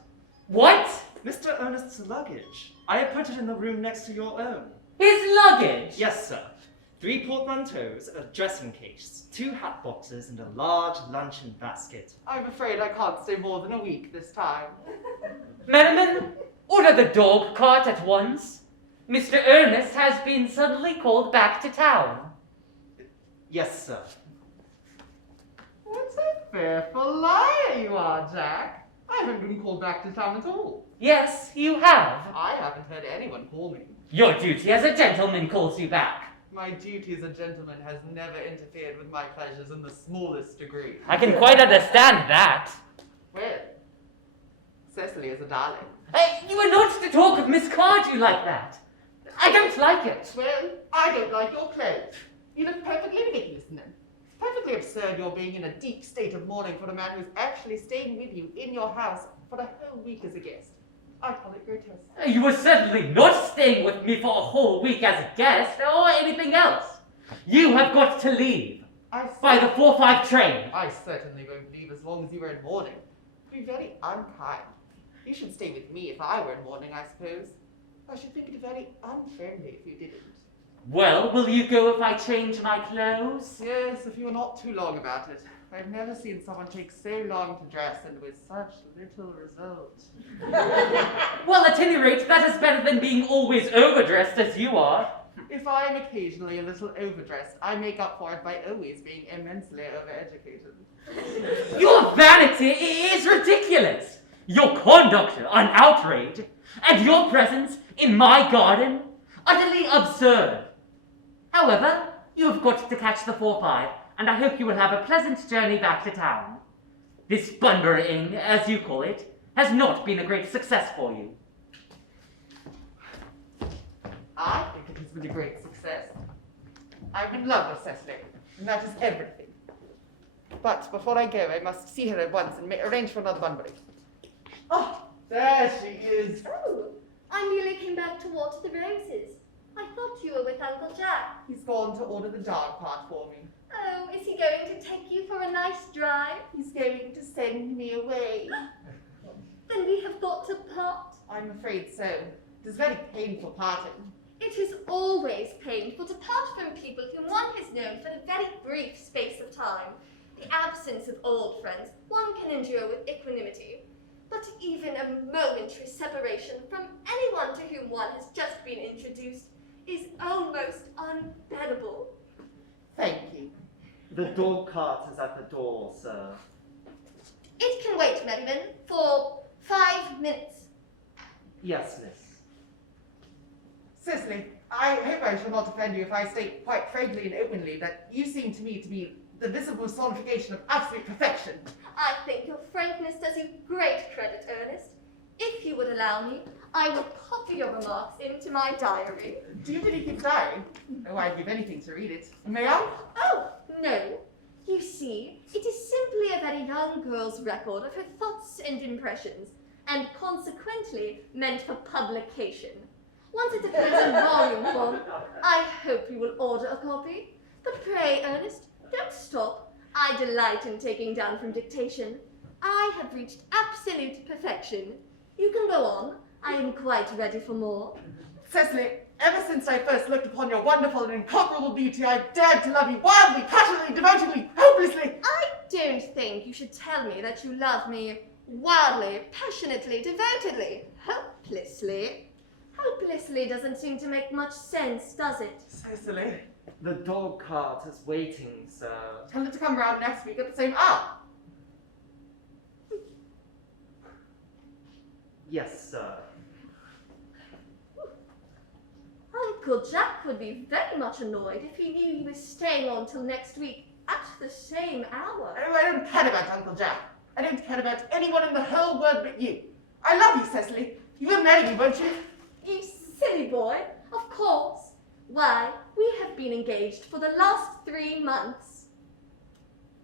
What? Mr. Ernest's luggage. I have put it in the room next to your own. His luggage? Yes, sir. 3 portmanteaus, a dressing case, 2 hat boxes, and a large luncheon basket. I'm afraid I can't stay more than a week this time. Merriman, order the dog cart at once. Mr. Ernest has been suddenly called back to town. Yes, sir. What a fearful liar you are, Jack. I haven't been called back to town at all. Yes, you have. I haven't heard anyone call me. Your duty as a gentleman calls you back. My duty as a gentleman has never interfered with my pleasures in the smallest degree. I can quite understand that. Well, Cecily is a darling. You are not to talk of Miss Cardew like that. I don't like it. Well, I don't like your clothes. You look perfectly ridiculous in them. It's perfectly absurd your being in a deep state of mourning for a man who's actually staying with you in your house for a whole week as a guest. I call it grotesque. You were certainly not staying with me for a whole week as a guest or anything else. You have got to leave by the 4:05 train. I certainly won't leave as long as you are in mourning. It would be very unkind. You should stay with me if I were in mourning, I suppose. I should think it very unfriendly if you didn't. Well, will you go if I change my clothes? Yes, if you're not too long about it. I've never seen someone take so long to dress and with such little result. Well, at any rate, that is better than being always overdressed as you are. If I am occasionally a little overdressed, I make up for it by always being immensely overeducated. Your vanity is ridiculous. Your conduct an outrage, and your presence in my garden utterly absurd. However, you have got to catch the 4:5, and I hope you will have a pleasant journey back to town. This Bunburying, as you call it, has not been a great success for you. I think it has been a great success. I'm in love with Cecily, and that is everything. But before I go, I must see her at once and arrange for another Bunbury. Oh, there she is. Oh, I merely came back to water the roses. I thought you were with Uncle Jack. He's gone to order the dog part for me. Oh, is he going to take you for a nice drive? He's going to send me away. Then we have got to part. I'm afraid so. It is very painful parting. It is always painful to part from people whom one has known for a very brief space of time. The absence of old friends one can endure with equanimity. But even a momentary separation from anyone to whom one has just been introduced is almost unbearable. Thank you. The dog cart is at the door, sir. It can wait, Merriman, for 5 minutes. Yes, miss. Cecily, I hope I shall not offend you if I state quite frankly and openly that you seem to me to be the visible personification of absolute perfection. I think your frankness does you great credit, Ernest. If you would allow me, I will copy your remarks into my diary. Do you really keep a diary? Oh, I'd give anything to read it. May I? Oh, no. You see, it is simply a very young girl's record of her thoughts and impressions, and consequently meant for publication. Once it appears in volume form, I hope you will order a copy. But pray, Ernest, don't stop. I delight in taking down from dictation. I have reached absolute perfection. You can go on. I am quite ready for more. Cecily, ever since I first looked upon your wonderful and incomparable beauty, I dared to love you wildly, passionately, devotedly, hopelessly. I don't think you should tell me that you love me wildly, passionately, devotedly, hopelessly. Hopelessly doesn't seem to make much sense, does it? Cecily, The dog cart is waiting, sir. tell her to come round next week at the same hour. Yes, sir. Uncle Jack would be very much annoyed if he knew you were staying on till next week at the same hour. Oh, I don't care about Uncle Jack. I don't care about anyone in the whole world but you. I love you, Cecily. You will marry me, won't you? You silly boy, of course. Why, we have been engaged for the last 3 months.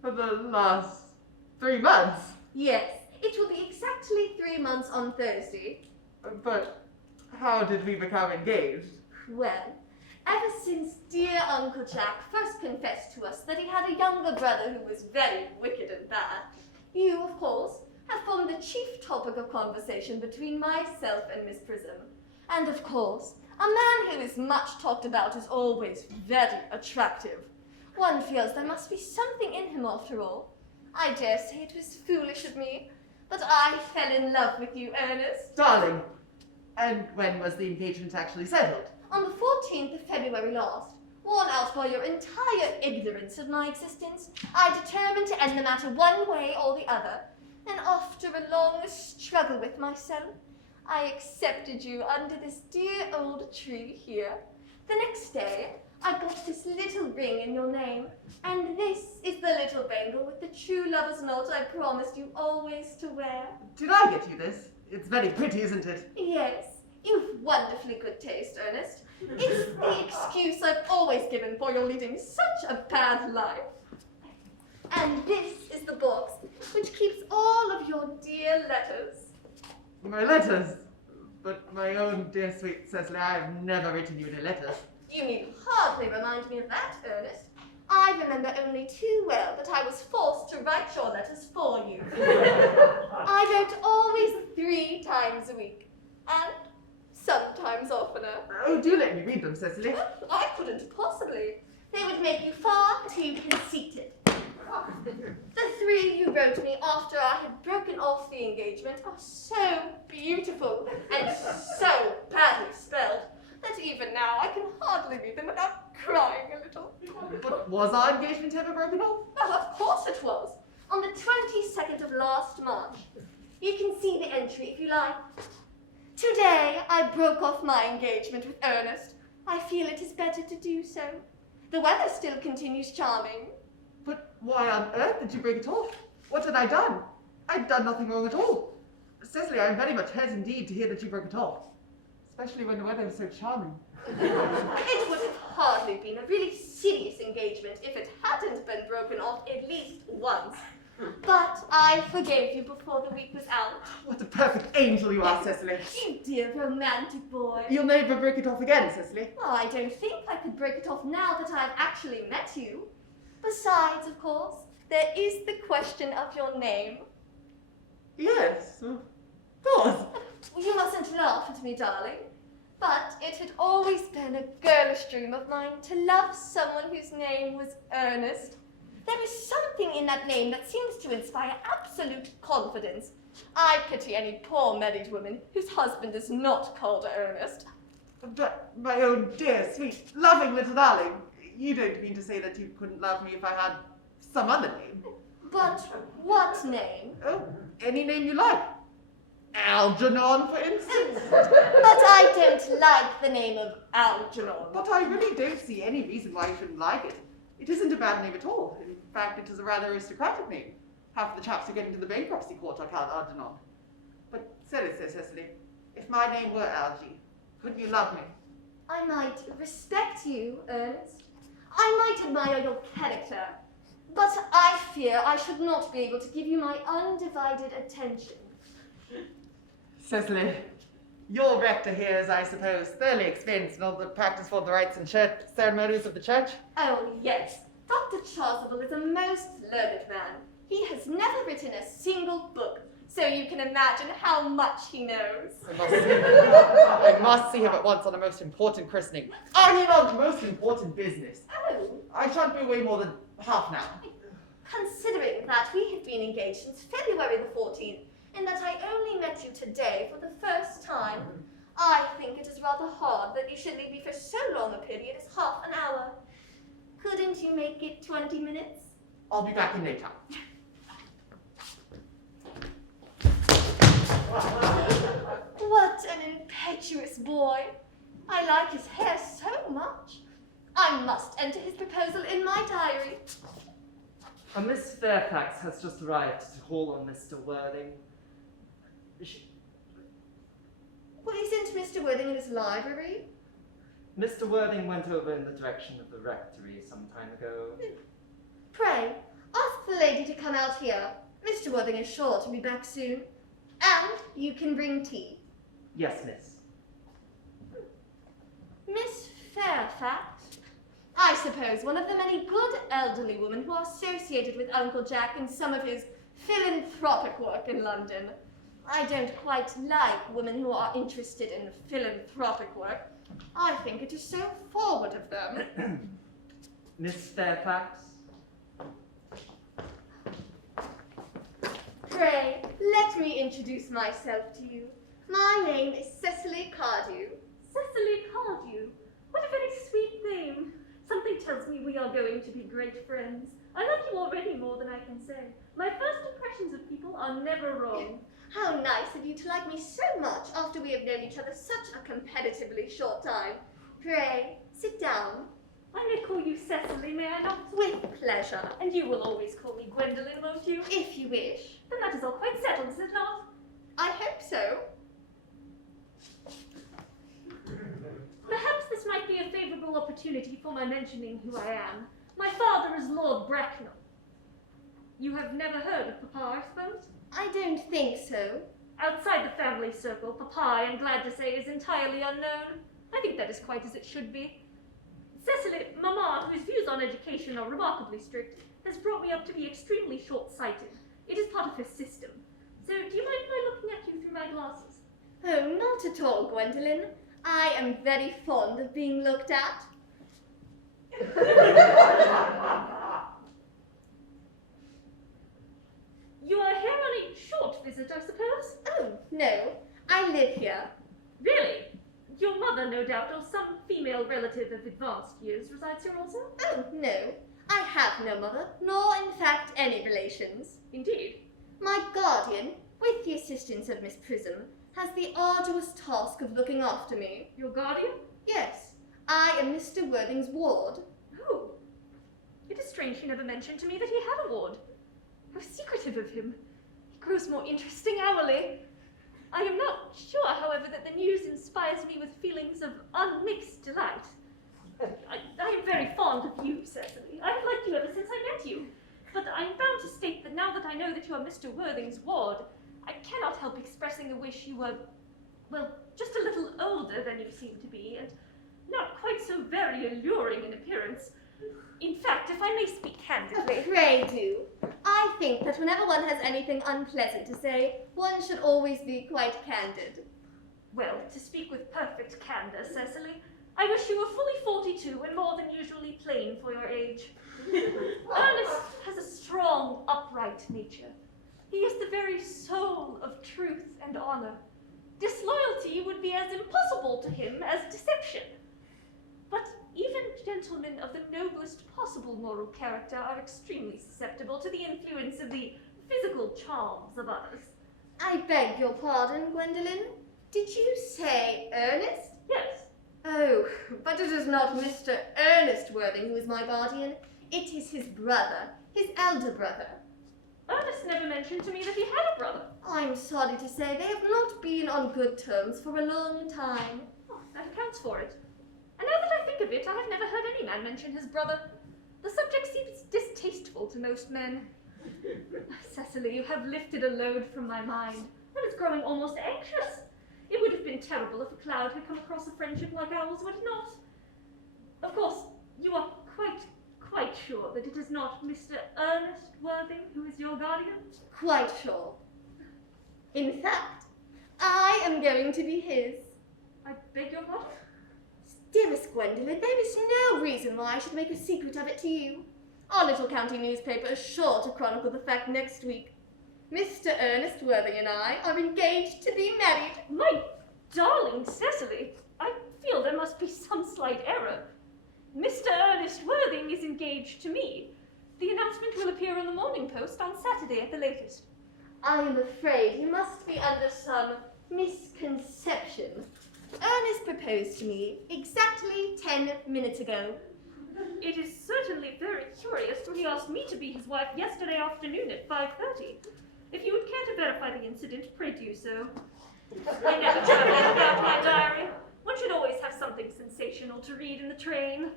For the last 3 months. Yes, it will be exactly 3 months on Thursday. But how did we become engaged? Well, ever since dear Uncle Jack first confessed to us that he had a younger brother who was very wicked and bad, you, of course, have formed the chief topic of conversation between myself and Miss Prism. And of course, a man who is much talked about is always very attractive. One feels there must be something in him after all. I dare say it was foolish of me, but I fell in love with you, Ernest. Darling. And when was the engagement actually settled? On the 14th of February last, worn out by your entire ignorance of my existence, I determined to end the matter one way or the other, and after a long struggle with myself, I accepted you under this dear old tree here. The next day, I got this little ring in your name, and this is the little bangle with the true lover's knot I promised you always to wear. Did I get you this? It's very pretty, isn't it? Yes, you've wonderfully good taste, Ernest. It's the excuse I've always given for your leading such a bad life. And this is the box which keeps all of your dear letters. My letters? But my own dear sweet Cecily, I have never written you any letters. You need hardly remind me of that, Ernest. I remember only too well that I was forced to write your letters for you. I wrote always 3 times a week, and sometimes oftener. Oh, do let me read them, Cecily. I couldn't possibly. They would make you far too conceited. The 3 you wrote me after I had broken off the engagement are so beautiful and so badly spelled that even now I can hardly read them without crying a little. But was our engagement ever broken off? Well, of course it was. On the 22nd of last March. You can see the entry if you like. Today, I broke off my engagement with Ernest. I feel it is better to do so. The weather still continues charming. But why on earth did you break it off? What had I done? I'd done nothing wrong at all. Cecily, I'm very much hurt indeed to hear that you broke it off. Especially when the weather was so charming. It would have hardly been a really serious engagement if it hadn't been broken off at least once. But I forgave you before the week was out. What a perfect angel you are, Cecily. You dear romantic boy. You'll never break it off again, Cecily. Well, I don't think I could break it off now that I've actually met you. Besides, of course, there is the question of your name. Yes, of course. You mustn't laugh at me, darling. But it had always been a girlish dream of mine to love someone whose name was Ernest. There is something in that name that seems to inspire absolute confidence. I pity any poor married woman whose husband is not called Ernest. But, my own dear, sweet, loving little darling, you don't mean to say that you couldn't love me if I had some other name? But what name? Oh, any name you like. Algernon, for instance. But I don't like the name of Algernon. But I really don't see any reason why you shouldn't like it. It isn't a bad name at all. In fact, it is a rather aristocratic name. Half the chaps who get into the bankruptcy court are called Algernon. But seriously, Cecily, if my name were Algy, couldn't you love me? I might respect you, Ernest. I might admire your character. But I fear I should not be able to give you my undivided attention. Cecily, your rector here is, I suppose, thoroughly experienced in all the practice for the rites and ceremonies of the church. Oh, yes. Dr. Chasuble is a most learned man. He has never written a single book, so you can imagine how much he knows. I must see him at once on a most important christening. I mean, on most important business. Oh, I shan't be away more than half an hour. considering that we have been engaged since February the 14th, and that I only met you today for the first time, I think it is rather hard that you should leave me for so long a period as half an hour. Couldn't you make it 20 minutes? I'll be back in no time. What an impetuous boy. I like his hair so much. I must enter his proposal in my diary. A Miss Fairfax has just arrived to call on Mr. Worthing. Well, isn't Mr. Worthing in his library? Mr. Worthing went over in the direction of the rectory some time ago. Pray, ask the lady to come out here. Mr. Worthing is sure to be back soon. And you can bring tea. Yes, miss. Miss Fairfax? I suppose one of the many good elderly women who are associated with Uncle Jack in some of his philanthropic work in London. I don't quite like women who are interested in philanthropic work. I think it is so forward of them. Miss Fairfax? Pray, let me introduce myself to you. My name is Cecily Cardew. Cecily Cardew. What a very sweet name. Something tells me we are going to be great friends. I like you already more than I can say. My first impressions of people are never wrong. How nice of you to like me so much after we have known each other such a comparatively short time. Pray, sit down. I may call you Cecily, may I not? With pleasure. And you will always call me Gwendolyn, won't you? If you wish. Then that is all quite settled, is it not? I hope so. Perhaps this might be a favourable opportunity for my mentioning who I am. My father is Lord Bracknell. You have never heard of Papa, I suppose? I don't think so. Outside the family circle, Papa, I am glad to say, is entirely unknown. I think that is quite as it should be. Cecily, Mamma, whose views on education are remarkably strict, has brought me up to be extremely short-sighted. It is part of her system. So, do you mind my looking at you through my glasses? Oh, not at all, Gwendolyn. I am very fond of being looked at. You are here on a short visit, I suppose? Oh, no. I live here. Really? Your mother, no doubt, or some female relative of advanced years resides here also? Oh, no. I have no mother, nor in fact any relations. Indeed. My guardian, with the assistance of Miss Prism, has the arduous task of looking after me. Your guardian? Yes, I am Mr. Worthing's ward. Oh. It is strange he never mentioned to me that he had a ward. How secretive of him. He grows more interesting hourly. I am not sure, however, that the news inspires me with feelings of unmixed delight. I am very fond of you, Cecily. I have liked you ever since I met you. But I am bound to state that now that I know that you are Mr. Worthing's ward, I cannot help expressing a wish you were, well, just a little older than you seem to be, and not quite so very alluring in appearance. In fact, if I may speak candidly... Pray do. I think that whenever one has anything unpleasant to say, one should always be quite candid. Well, to speak with perfect candor, Cecily, I wish you were fully 42 and more than usually plain for your age. Ernest has a strong, upright nature. He is the very soul of truth and honor. Disloyalty would be as impossible to him as deception. But even gentlemen of the noblest possible moral character are extremely susceptible to the influence of the physical charms of others. I beg your pardon, Gwendolyn. Did you say Ernest? Yes. Oh, but it is not Mr. Ernest Worthing who is my guardian. It is his brother, his elder brother. Ernest never mentioned to me that he had a brother. I'm sorry to say they have not been on good terms for a long time. Oh, that accounts for it. And now that I think of it, I have never heard any man mention his brother. The subject seems distasteful to most men. Cecily, you have lifted a load from my mind. I was growing almost anxious. It would have been terrible if a cloud had come across a friendship like ours, would it not? Of course, you are quite sure that it is not Mr. Ernest Worthing who is your guardian? Quite sure. In fact, I am going to be his. I beg your pardon? Dearest Gwendolyn, there is no reason why I should make a secret of it to you. Our little county newspaper is sure to chronicle the fact next week. Mr. Ernest Worthing and I are engaged to be married. My darling Cecily, I feel there must be some slight error. Mr. Ernest Worthing is engaged to me. The announcement will appear in the Morning Post on Saturday at the latest. I am afraid you must be under some misconception. Ernest proposed to me exactly 10 minutes ago. It is certainly very curious that he asked me to be his wife yesterday afternoon at 5:30. If you would care to verify the incident, pray do so. I never travel without my diary. One should always have something sensational to read in the train.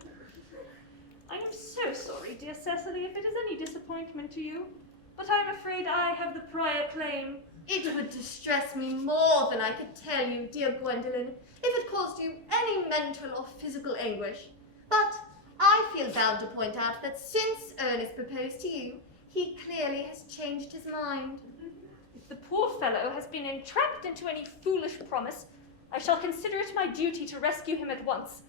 I am so sorry, dear Cecily, if it is any disappointment to you, but I am afraid I have the prior claim. It would distress me more than I could tell you, dear Gwendolyn, if it caused you any mental or physical anguish. But I feel bound to point out that since Ernest proposed to you, he clearly has changed his mind. If the poor fellow has been entrapped into any foolish promise, I shall consider it my duty to rescue him at once,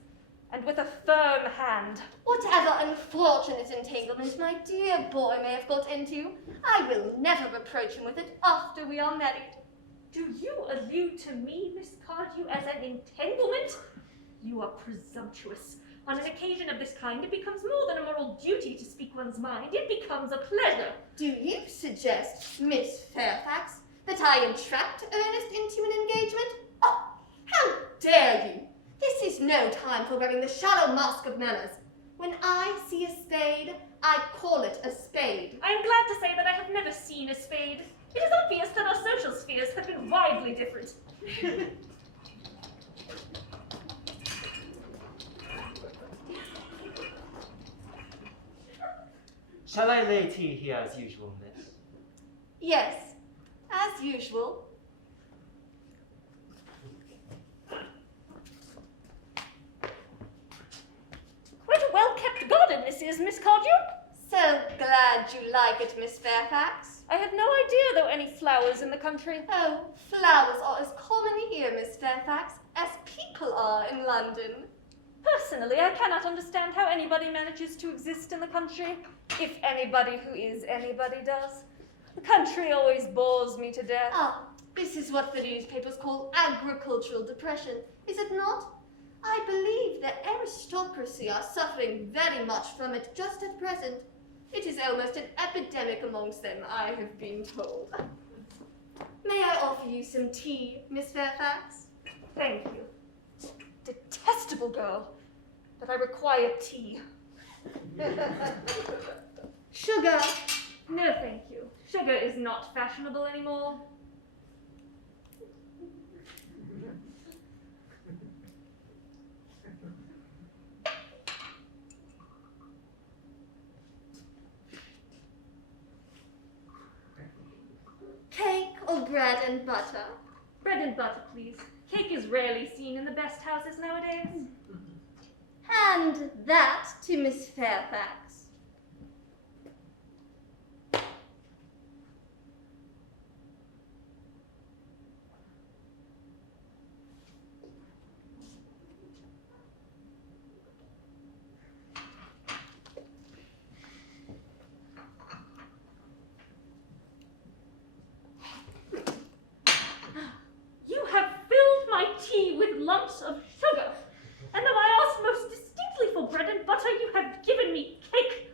and with a firm hand. Whatever unfortunate entanglement my dear boy may have got into, I will never reproach him with it after we are married. Do you allude to me, Miss Cardew, as an entanglement? You are presumptuous. On an occasion of this kind, it becomes more than a moral duty to speak one's mind. It becomes a pleasure. Do you suggest, Miss Fairfax, that I entrapped Ernest into an engagement? Oh, how dare you! This is no time for wearing the shallow mask of manners. When I see a spade, I call it a spade. I am glad to say that I have never seen a spade. It is obvious that our social spheres have been widely different. Shall I lay tea here as usual, miss? Yes, as usual. Quite a well-kept garden this is, Miss Cardew. So glad you like it, Miss Fairfax. I had no idea there were any flowers in the country. Oh, flowers are as common here, Miss Fairfax, as people are in London. Personally, I cannot understand how anybody manages to exist in the country, if anybody who is anybody does. The country always bores me to death. Ah, this is what the newspapers call agricultural depression, is it not? I believe the aristocracy are suffering very much from it just at present. It is almost an epidemic amongst them, I have been told. May I you some tea, Miss Fairfax? Thank you. Detestable girl, but I require tea. Sugar? No, thank you. Sugar is not fashionable anymore. Cake or bread and butter? Bread and butter, please. Cake is rarely seen in the best houses nowadays. Hand that to Miss Fairfax. You have filled my tea with lumps of sugar, and though I asked most distinctly for bread and butter, you have given me cake.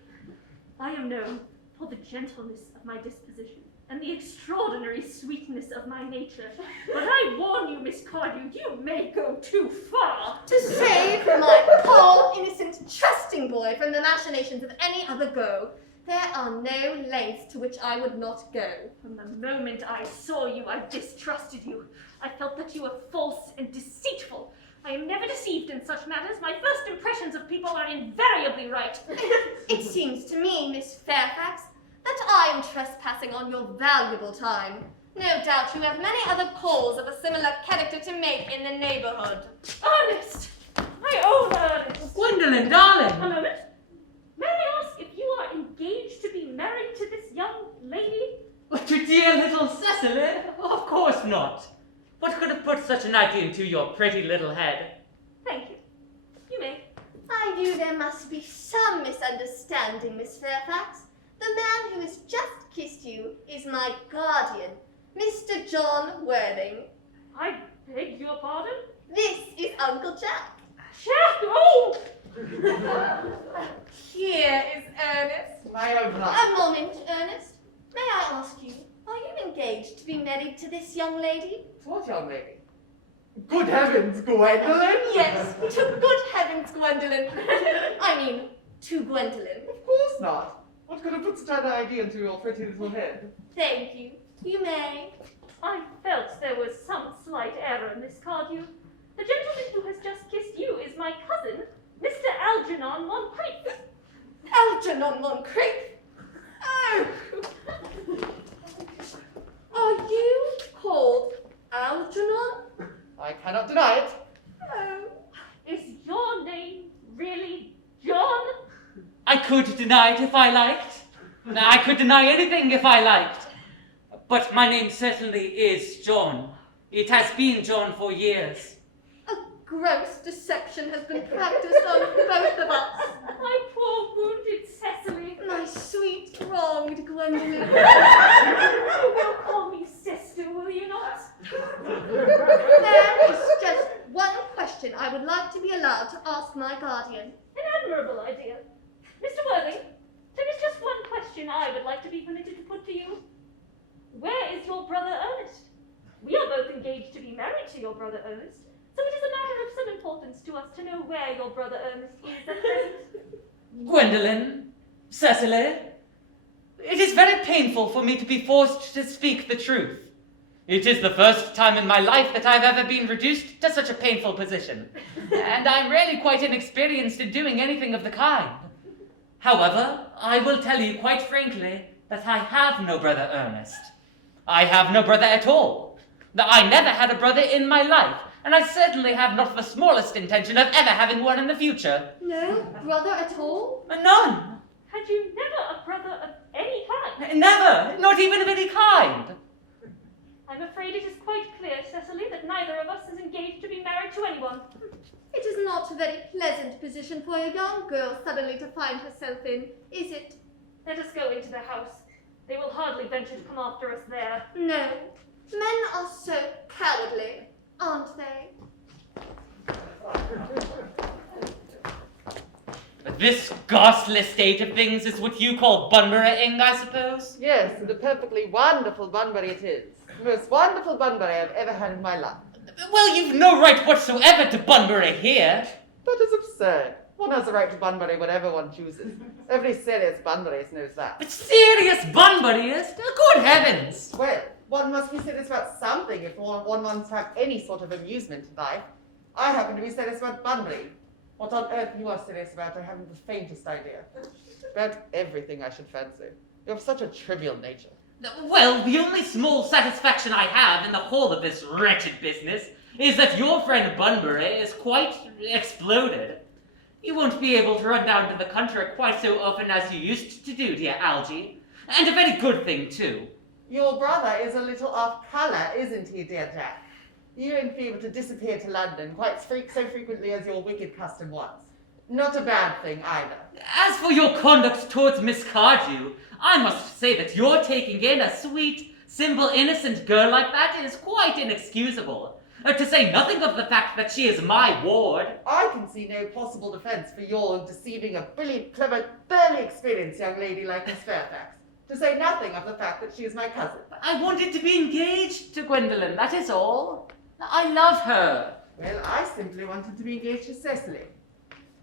I am known for the gentleness of my disposition and the extraordinary sweetness of my nature, but I warn you, Miss Cardew, you may go too far. To save my poor, innocent, trusting boy from the machinations of any other girl, there are no lengths to which I would not go. From the moment I saw you, I distrusted you. I felt that you were false and deceitful. I am never deceived in such matters. My first impressions of people are invariably right. It seems to me, Miss Fairfax, that I am trespassing on your valuable time. No doubt you have many other calls of a similar character to make in the neighborhood. Ernest! My own Ernest! Gwendolyn, darling! A moment. May I ask if you are engaged to be married to this young lady? To dear little Cecily? Of course not. What could have put such an idea into your pretty little head? Thank you. You may. I knew there must be some misunderstanding, Miss Fairfax. The man who has just kissed you is my guardian, Mr. John Worthing. I beg your pardon? This is Uncle Jack. Jack! Oh! Here is Ernest. My own blood. A moment, Ernest. May I ask you, are you engaged to be married to this young lady? What young lady? Good heavens, Gwendolyn! Yes, to good heavens, Gwendolyn. I mean, to Gwendolyn. Of course not. What could have put such an idea into your pretty little head? Thank you. You may. I felt there was some slight error, Miss Cardew. The gentleman who has just kissed you is my cousin, Mr. Algernon Moncrieff. Algernon Moncrieff? Oh! Are you called Algernon? I cannot deny it. Oh. Is your name really John? I could deny it if I liked. I could deny anything if I liked. But my name certainly is John. It has been John for years. A gross deception has been practiced on both of us. My poor wounded Cecily. My sweet, wronged Gwendolyn. You will call me sister, will you not? There is just one question I would like to be allowed to ask my guardian. An admirable idea. Mr. Worthing, there is just one question I would like to be permitted to put to you. Where is your brother Ernest? We are both engaged to be married to your brother Ernest, so it is a matter of some importance to us to know where your brother Ernest is at present. Gwendolyn, Cecily, it is very painful for me to be forced to speak the truth. It is the first time in my life that I've ever been reduced to such a painful position, and I'm really quite inexperienced in doing anything of the kind. However, I will tell you quite frankly that I have no brother Ernest. I have no brother at all. I never had a brother in my life, and I certainly have not the smallest intention of ever having one in the future. No brother at all? None. Had you never a brother of any kind? Never, not even of any kind. I'm afraid it is quite clear, Cecily, that neither of us is engaged to be married to anyone. It is not a very pleasant position for a young girl suddenly to find herself in, is it? Let us go into the house. They will hardly venture to come after us there. No. Men are so cowardly, aren't they? This ghastly state of things is what you call Bunburying, I suppose? Yes, and a perfectly wonderful Bunbury it is. The most wonderful Bunbury I've ever had in my life. Well, you've no right whatsoever to Bunbury here. That is absurd. One has a right to Bunbury whatever one chooses. Every serious Bunburyist knows that. But serious Bunburyist? Good heavens! Well, one must be serious about something if one wants to have any sort of amusement in life. I happen to be serious about Bunbury. What on earth you are serious about, I haven't the faintest idea. About everything, I should fancy. You have such a trivial nature. Well, the only small satisfaction I have in the whole of this wretched business is that your friend Bunbury is quite exploded. You won't be able to run down to the country quite so often as you used to do, dear Algy. And a very good thing, too. Your brother is a little off colour, isn't he, dear Jack? You won't be able to disappear to London quite so frequently as your wicked custom was. Not a bad thing, either. As for your conduct towards Miss Cardew, I must say that your taking in a sweet, simple, innocent girl like that is quite inexcusable. To say nothing of the fact that she is my ward. I can see no possible defence for your deceiving a brilliant, clever, thoroughly experienced young lady like Miss Fairfax. To say nothing of the fact that she is my cousin. I wanted to be engaged to Gwendolyn, that is all. I love her. Well, I simply wanted to be engaged to Cecily.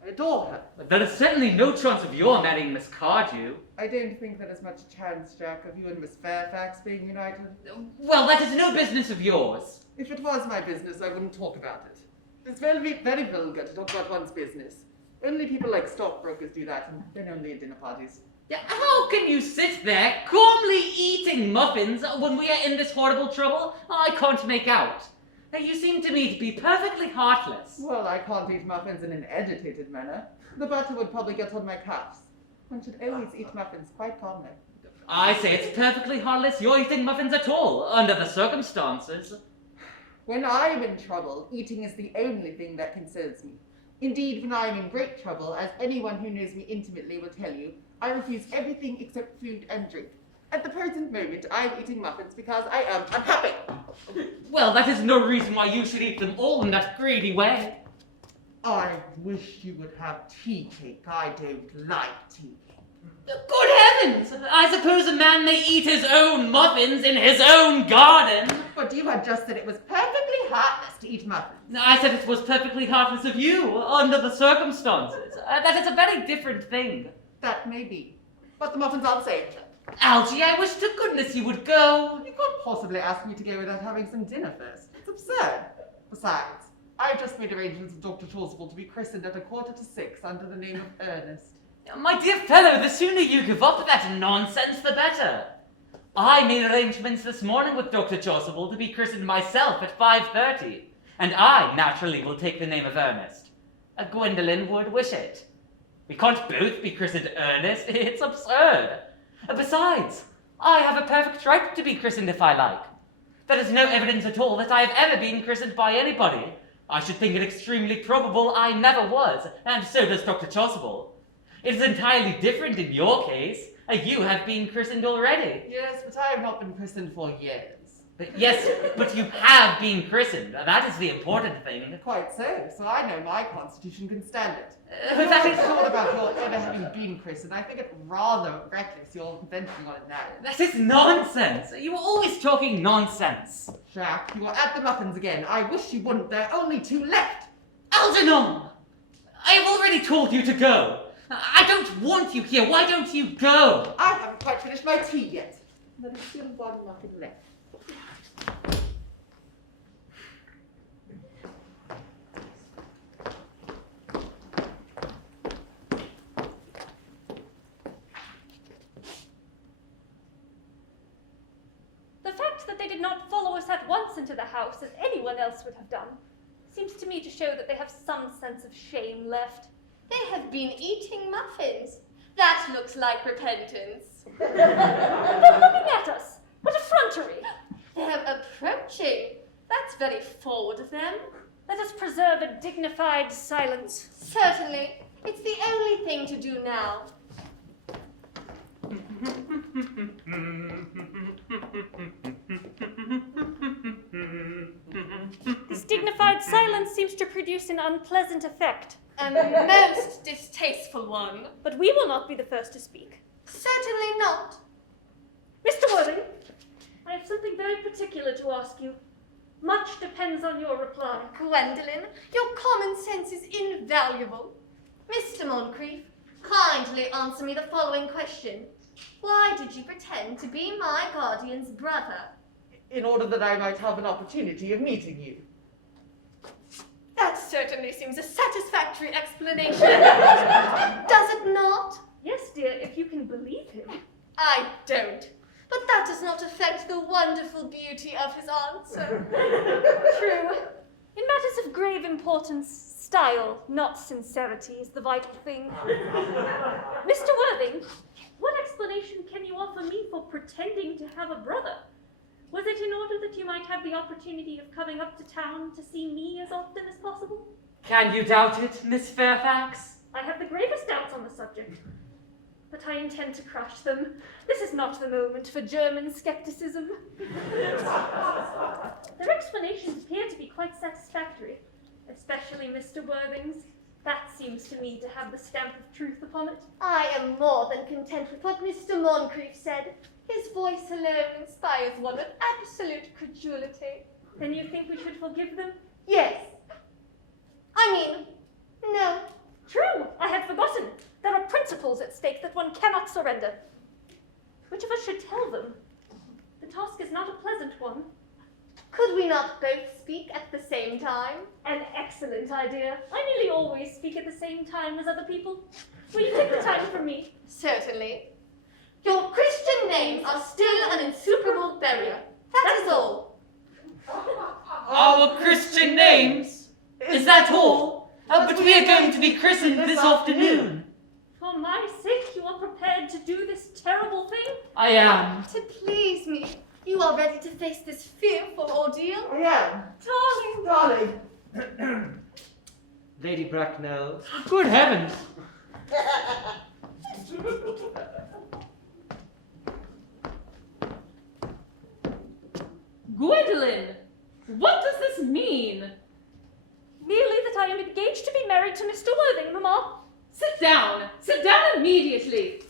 I adore her. But there is certainly no chance of your marrying Miss Cardew. I don't think there is much chance, Jack, of you and Miss Fairfax being united. Well, that is no business of yours. If it was my business, I wouldn't talk about it. It's very, very vulgar to talk about one's business. Only people like stockbrokers do that, and then only at dinner parties. Yeah, how can you sit there calmly eating muffins when we are in this horrible trouble? I can't make out. You seem to me to be perfectly heartless. Well, I can't eat muffins in an agitated manner. The butter would probably get on my cuffs. One should always eat muffins quite calmly. I say it's perfectly heartless you're eating muffins at all, under the circumstances. When I am in trouble, eating is the only thing that concerns me. Indeed, when I am in great trouble, as anyone who knows me intimately will tell you, I refuse everything except food and drink. At the present moment, I am eating muffins because I am unhappy. Well, that is no reason why you should eat them all in that greedy way. I wish you would have tea cake. I don't like tea cake. Good heavens! I suppose a man may eat his own muffins in his own garden. But you had just said it was perfectly heartless to eat muffins. I said it was perfectly heartless of you, under the circumstances. That is a very different thing. That may be. But the muffins aren't safe. Algy, I wish to goodness you would go. You can't possibly ask me to go without having some dinner first. It's absurd. Besides, I've just made arrangements with Dr. Chasuble to be christened at 5:45 under the name of Ernest. My dear fellow, the sooner you give up that nonsense, the better. I made arrangements this morning with Dr. Chasuble to be christened myself at 5:30, and I naturally will take the name of Ernest. Gwendolyn would wish it. We can't both be christened Ernest. It's absurd. Besides, I have a perfect right to be christened if I like. There is no evidence at all that I have ever been christened by anybody. I should think it extremely probable I never was, and so does Dr. Chasuble. It is entirely different in your case. You have been christened already. Yes, but I have not been christened for years. Yes, but you have been christened. That is the important thing. Quite so I know my constitution can stand it. But that is all about your ever having been christened. I think it rather reckless you're venturing on it now. That is nonsense. You are always talking nonsense. Jack, you are at the muffins again. I wish you wouldn't. There are only 2 left. Algernon! I have already told you to go. I don't want you here. Why don't you go? I haven't quite finished my tea yet. There is still 1 muffin left. The fact that they did not follow us at once into the house, as anyone else would have done, seems to me to show that they have some sense of shame left. They have been eating muffins. That looks like repentance. They're looking at us. What effrontery! They're approaching. That's very forward of them. Let us preserve a dignified silence. Certainly. It's the only thing to do now. This dignified silence seems to produce an unpleasant effect. A most distasteful one. But we will not be the first to speak. Certainly not. Mr. Worthing, I have something something very particular to ask you. Much depends on your reply. Gwendolyn, your common sense is invaluable. Mr. Moncrieff, kindly answer me the following question. Why did you pretend to be my guardian's brother? In order that I might have an opportunity of meeting you. That certainly seems a satisfactory explanation. Does it not? Yes, dear, if you can believe him. I don't. But that does not affect the wonderful beauty of his answer. True. In matters of grave importance, style, not sincerity, is the vital thing. Mr. Worthing, what explanation can you offer me for pretending to have a brother? Was it in order that you might have the opportunity of coming up to town to see me as often as possible? Can you doubt it, Miss Fairfax? I have the gravest doubts on the subject, but I intend to crush them. This is not the moment for German skepticism. Their explanations appear to be quite satisfactory, especially Mr. Worthing's. That seems to me to have the stamp of truth upon it. I am more than content with what Mr. Moncrieff said. His voice alone inspires one with absolute credulity. Then you think we should forgive them? Yes. I mean, no. True, I had forgotten. There are principles at stake that one cannot surrender. Which of us should tell them? The task is not a pleasant one. Could we not both speak at the same time? An excellent idea. I nearly always speak at the same time as other people. Will you take the time from me? Certainly. Your Christian names are still an insuperable barrier. That is all. Our Christian names? Is that all? But we are going to be christened this afternoon. For my sake, you are prepared to do this terrible thing? I am. To please me, you are ready to face this fearful ordeal? I am. Darling. Darling. Lady Bracknell, Good heavens. Gwendolyn, what does this mean? Merely that I am engaged to be married to Mr. Worthing, Mamma. Sit down immediately.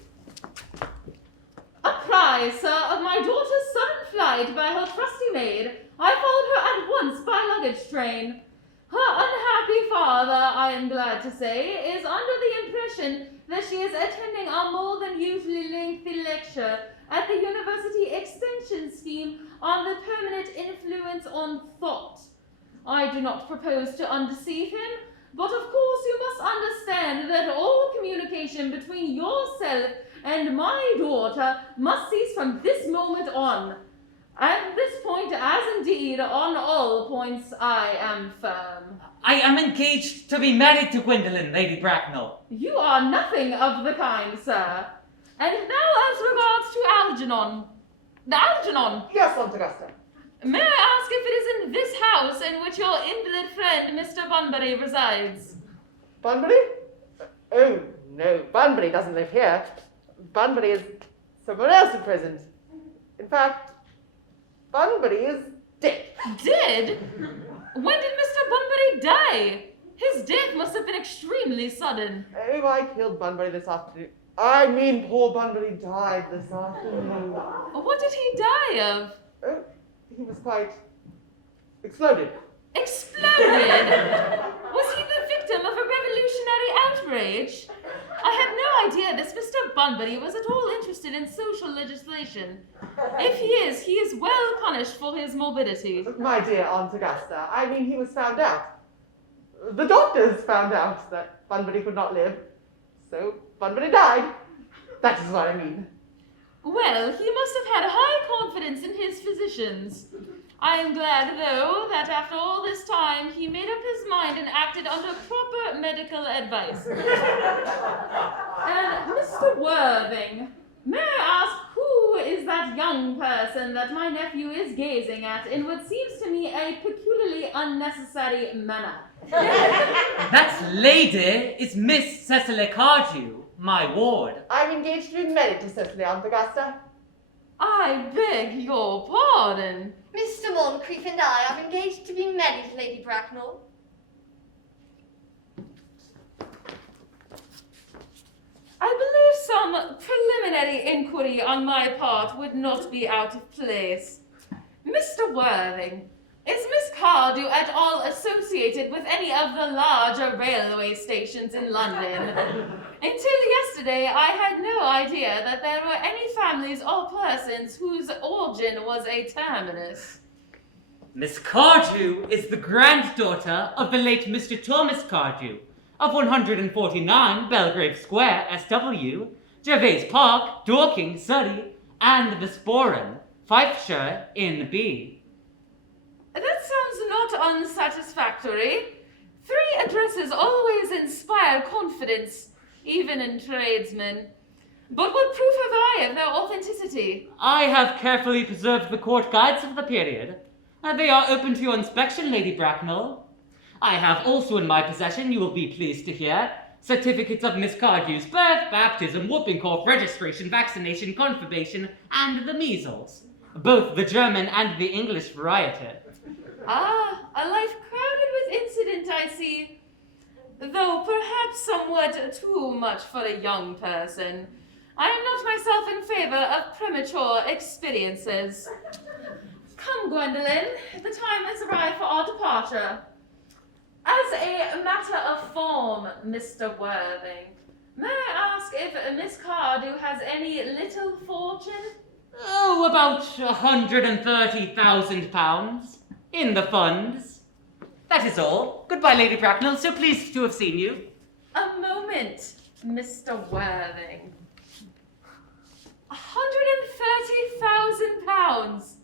Apprised, sir, of my daughter's sudden flight by her trusty maid, I followed her at once by luggage train. Her unhappy father, I am glad to say, is under the impression that she is attending a more than usually lengthy lecture at the University Extension Scheme on the permanent influence on thought. I do not propose to undeceive him, but of course you must understand that all communication between yourself and my daughter must cease from this moment on. At this point, as indeed on all points, I am firm. I am engaged to be married to Gwendolyn, Lady Bracknell. You are nothing of the kind, sir. And now as regards to Algernon. Algernon, Yes, Aunt Augusta. may I ask if it is in this house in which your invalid friend, Mr. Bunbury, resides? Bunbury? Oh, no, Bunbury doesn't live here. Bunbury is somewhere else at present. In fact, Bunbury is dead. Dead? When did Mr. Bunbury die? His death must have been extremely sudden. Oh, I killed Bunbury this afternoon. I mean, poor Bunbury died this afternoon. What did he die of? Oh, he was quite exploded. Exploded? Was he the victim of a revolutionary outrage? I had no idea this Mr. Bunbury was at all interested in social legislation. If he is well punished for his morbidity. My dear Aunt Augusta, I mean, he was found out. The doctors found out that Bunbury could not live, so Bunbury died. That is what I mean. Well, he must have had high confidence in his physicians. I am glad, though, that after all this time he made up his mind and acted under proper medical advice. And Mr. Worthing, may I ask who is that young person that my nephew is gazing at in what seems to me a peculiarly unnecessary manner? That lady is Miss Cecily Cardew, my ward. I'm engaged to be married to Cecily, Aunt Augusta. I beg your pardon. Mr. Moncrieff and I are engaged to be married, Lady Bracknell. I believe some preliminary inquiry on my part would not be out of place. Mr. Worthing, is Miss Cardew at all associated with any of the larger railway stations in London? Until yesterday, I had no idea that there were any families or persons whose origin was a terminus. Miss Cardew is the granddaughter of the late Mr. Thomas Cardew of 149 Belgrave Square, SW, Gervais Park, Dorking, Surrey, and the Sporen, Fifeshire, NB. That sounds not unsatisfactory. 3 addresses always inspire confidence, even in tradesmen. But what proof have I of their authenticity? I have carefully preserved the court guides of the period. They are open to your inspection, Lady Bracknell. I have also in my possession, you will be pleased to hear, certificates of Miss Cardew's birth, baptism, whooping cough, registration, vaccination, confirmation, and the measles. Both the German and the English variety. Ah, a life crowded with incident, I see. Though perhaps somewhat too much for a young person. I am not myself in favor of premature experiences. Come, Gwendolyn, the time has arrived for our departure. As a matter of form, Mr. Worthing, may I ask if Miss Cardew has any little fortune? Oh, about £130,000 in the funds. That is all. Goodbye, Lady Bracknell. So pleased to have seen you. A moment, Mr. Worthing. £130,000.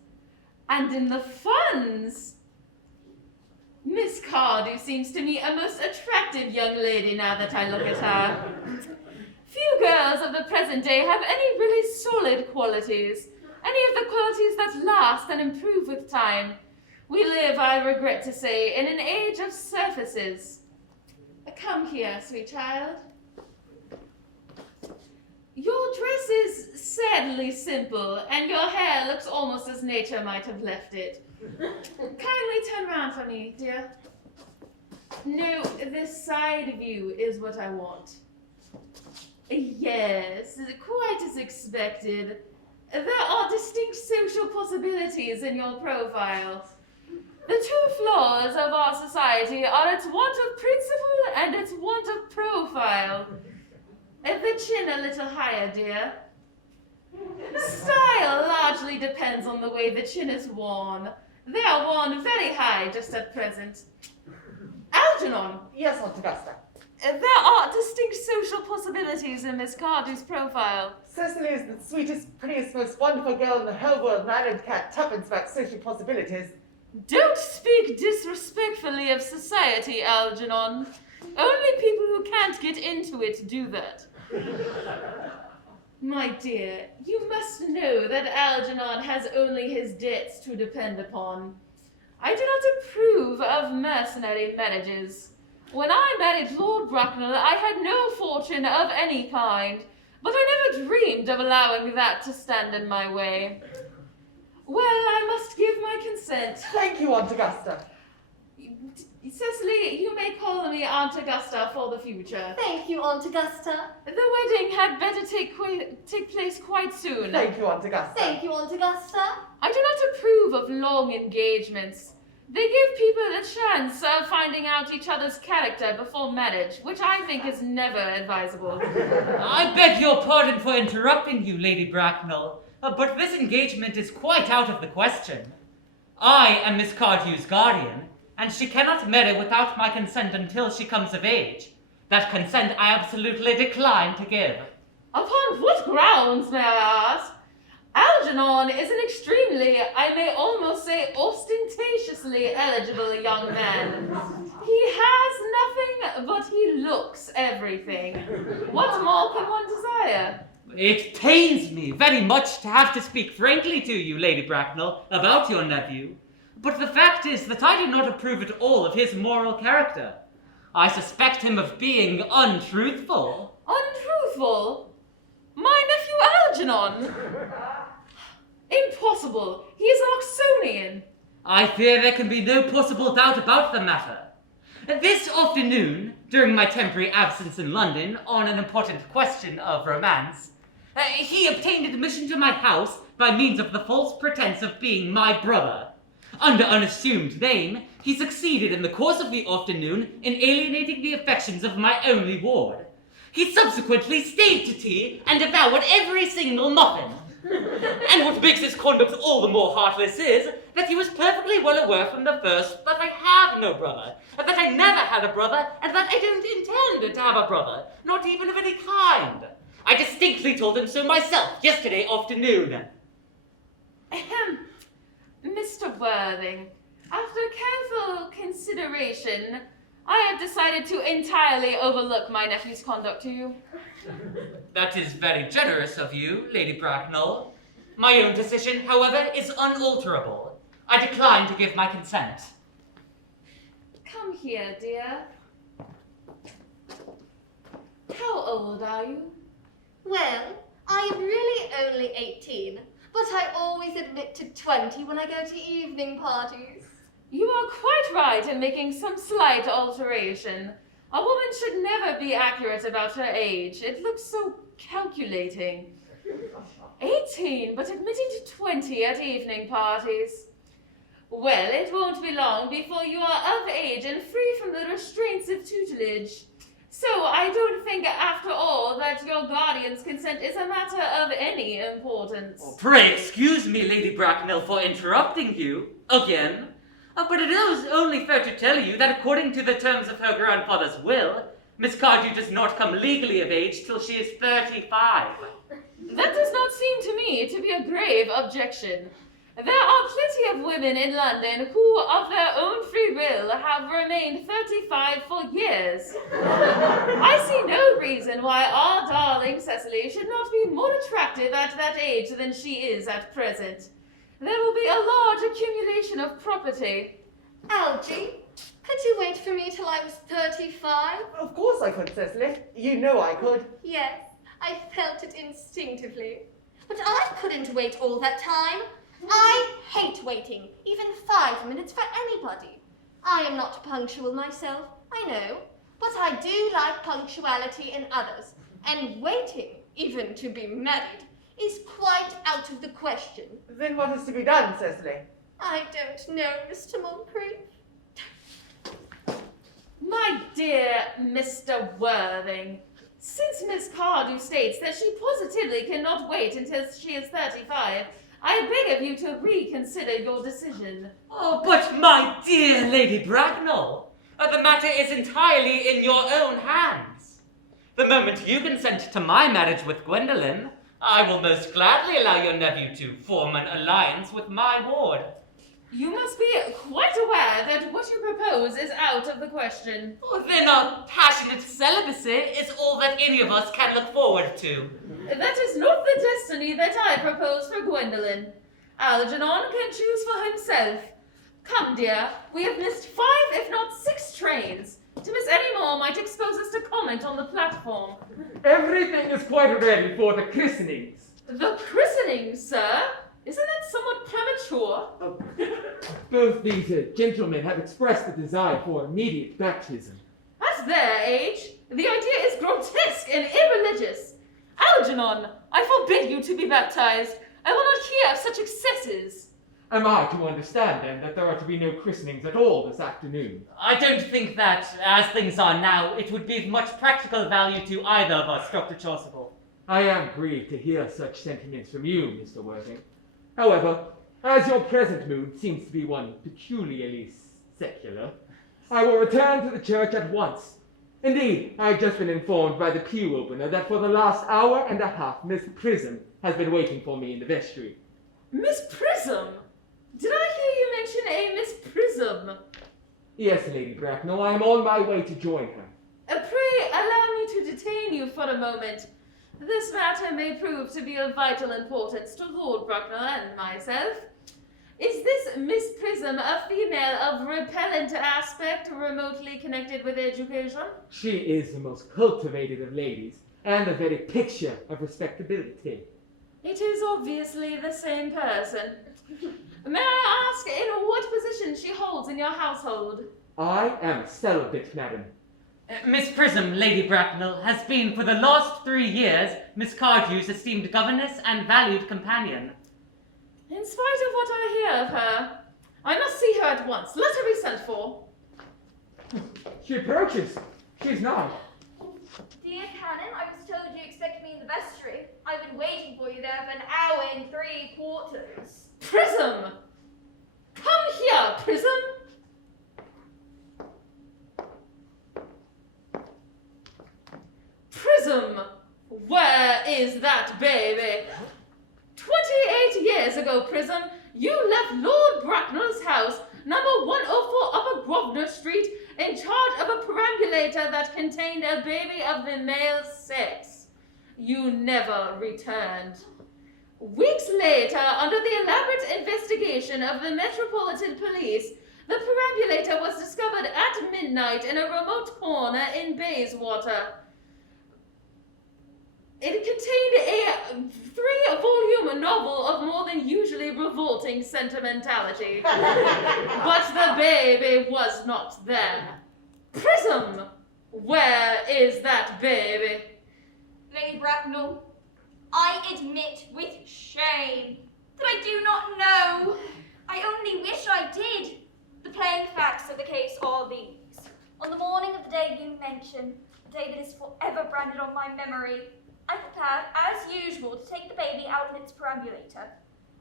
And in the funds? Miss Cardew seems to me a most attractive young lady now that I look at her. Few girls of the present day have any really solid qualities, any of the qualities that last and improve with time. We live, I regret to say, in an age of surfaces. Come here, sweet child. Your dress is sadly simple, and your hair looks almost as nature might have left it. Kindly turn round for me, dear. No, this side view is what I want. Yes, quite as expected. There are distinct social possibilities in your profile. The 2 flaws of our society are its want of principle and its want of profile. The chin a little higher, dear. Style largely depends on the way the chin is worn. They are worn very high just at present. Algernon. Yes, Aunt Augusta. There are distinct social possibilities in Miss Cardew's profile. Cecily is the sweetest, prettiest, most wonderful girl in the whole world, and I don't care tuppence about social possibilities. Don't speak disrespectfully of society, Algernon. Only people who can't get into it do that. My dear, you must know that Algernon has only his debts to depend upon. I do not approve of mercenary marriages. When I married Lord Bracknell, I had no fortune of any kind, but I never dreamed of allowing that to stand in my way. Well, I must give my consent. Thank you, Aunt Augusta. Cecily, you may call me Aunt Augusta for the future. Thank you, Aunt Augusta. The wedding had better take place quite soon. Thank you, Aunt Augusta. Thank you, Aunt Augusta. I do not approve of long engagements. They give people a chance of finding out each other's character before marriage, which I think is never advisable. I beg your pardon for interrupting you, Lady Bracknell, but this engagement is quite out of the question. I am Miss Cardew's guardian, and she cannot marry without my consent until she comes of age. That consent I absolutely decline to give. Upon what grounds, may I ask? Algernon is an extremely, I may almost say ostentatiously eligible young man. He has nothing, but he looks everything. What more can one desire? It pains me very much to have to speak frankly to you, Lady Bracknell, about your nephew. But the fact is that I do not approve at all of his moral character. I suspect him of being untruthful. Untruthful? My nephew Algernon? Impossible. He is an Oxonian. I fear there can be no possible doubt about the matter. This afternoon, during my temporary absence in London on an important question of romance, he obtained admission to my house by means of the false pretense of being my brother. Under an assumed name, he succeeded in the course of the afternoon in alienating the affections of my only ward. He subsequently stayed to tea and devoured every single muffin. And what makes his conduct all the more heartless is that he was perfectly well aware from the first that I have no brother, that I never had a brother, and that I don't intend to have a brother, not even of any kind. I distinctly told him so myself yesterday afternoon. Mr. Worthing, after careful consideration, I have decided to entirely overlook my nephew's conduct to you. That is very generous of you, Lady Bracknell. My own decision, however, is unalterable. I decline to give my consent. Come here, dear. How old are you? Well, I am really only 18, but I always admit to 20 when I go to evening parties. You are quite right in making some slight alteration. A woman should never be accurate about her age. It looks so calculating. 18, but admitting to 20 at evening parties. Well, it won't be long before you are of age and free from the restraints of tutelage. So I don't think, after all, that your guardian's consent is a matter of any importance. Pray excuse me, Lady Bracknell, for interrupting you again. But it is only fair to tell you that according to the terms of her grandfather's will, Miss Cardew does not come legally of age till she is 35. That does not seem to me to be a grave objection. There are plenty of women in London who, of their own free will, have remained 35 for years. I see no reason why our darling Cecily should not be more attractive at that age than she is at present. There will be a large accumulation of property. Algy, could you wait for me till I was 35? Of course I could, Cecily. You know I could. Yes, I felt it instinctively. But I couldn't wait all that time. I hate waiting, even 5 minutes for anybody. I am not punctual myself, I know, but I do like punctuality in others, and waiting, even to be married, is quite out of the question. Then what is to be done, Cecily? I don't know, Mr. Moncrieff. My dear Mr. Worthing, since Miss Cardew states that she positively cannot wait until she is 35, I beg of you to reconsider your decision. Oh, but my dear Lady Bracknell, the matter is entirely in your own hands. The moment you consent to my marriage with Gwendolyn, I will most gladly allow your nephew to form an alliance with my ward. You must be quite aware that what you propose is out of the question. Oh, then a passionate celibacy is all that any of us can look forward to. That is not the destiny that I propose for Gwendolyn. Algernon can choose for himself. Come, dear, we have missed 5, if not 6 trains. To miss any more might expose us to comment on the platform. Everything is quite ready for the christenings. The christening, sir? Isn't that somewhat premature? Both these gentlemen have expressed a desire for immediate baptism. At their age, the idea is grotesque and irreligious. Algernon, I forbid you to be baptized. I will not hear of such excesses. Am I to understand, then, that there are to be no christenings at all this afternoon? I don't think that, as things are now, it would be of much practical value to either of us, Dr. Chasuble. I am grieved to hear such sentiments from you, Mr. Worthing. However, as your present mood seems to be one peculiarly secular, I will return to the church at once. Indeed, I have just been informed by the pew opener that for the last hour and a half Miss Prism has been waiting for me in the vestry. Miss Prism? Did I hear you mention a Miss Prism? Yes, Lady Bracknell, I am on my way to join her. Pray allow me to detain you for a moment. This matter may prove to be of vital importance to Lord Bracknell and myself. Is this Miss Prism a female of repellent aspect remotely connected with education? She is the most cultivated of ladies, and the very picture of respectability. It is obviously the same person. May I ask in what position she holds in your household? I am celibate, madam. Miss Prism, Lady Bracknell, has been for the last 3 years Miss Cardew's esteemed governess and valued companion. In spite of what I hear of her, I must see her at once. Let her be sent for. She approaches. She's nigh. Dear Canon, I was told you expected me in the vestry. I've been waiting for you there for an hour and 3/4. Prism! Come here, Prism! Prism! Where is that baby? 28 years ago, Prism, you left Lord Bracknell's house, number 104 Upper Grosvenor Street, in charge of a perambulator that contained a baby of the male sex. You never returned. Weeks later, under the elaborate investigation of the Metropolitan Police, the perambulator was discovered at midnight in a remote corner in Bayswater. It contained a 3-volume novel of more than usually revolting sentimentality. But the baby was not there. Prism! Where is that baby? Lady Bracknell, I admit with shame that I do not know. I only wish I did. The plain facts of the case are these. On the morning of the day you mention, the day that is forever branded on my memory, I prepared, as usual, to take the baby out of its perambulator.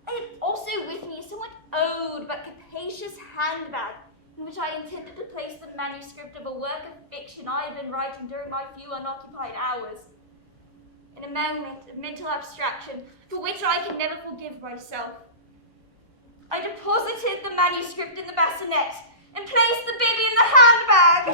I had also with me a somewhat old but capacious handbag, in which I intended to place the manuscript of a work of fiction I had been writing during my few unoccupied hours. In a moment of mental abstraction, for which I can never forgive myself, I deposited the manuscript in the bassinet and placed the baby in the handbag.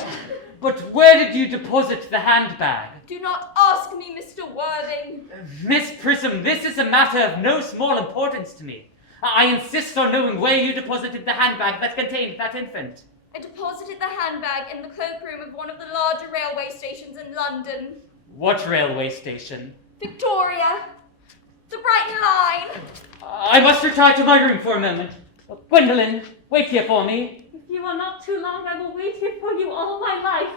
But where did you deposit the handbag? Do not ask me, Mr. Worthing. Miss Prism, this is a matter of no small importance to me. I insist on knowing where you deposited the handbag that contained that infant. I deposited the handbag in the cloakroom of one of the larger railway stations in London. What railway station? Victoria. The Brighton line. I must retire to my room for a moment. Gwendolyn, wait here for me. If you are not too long, I will wait here for you all my life.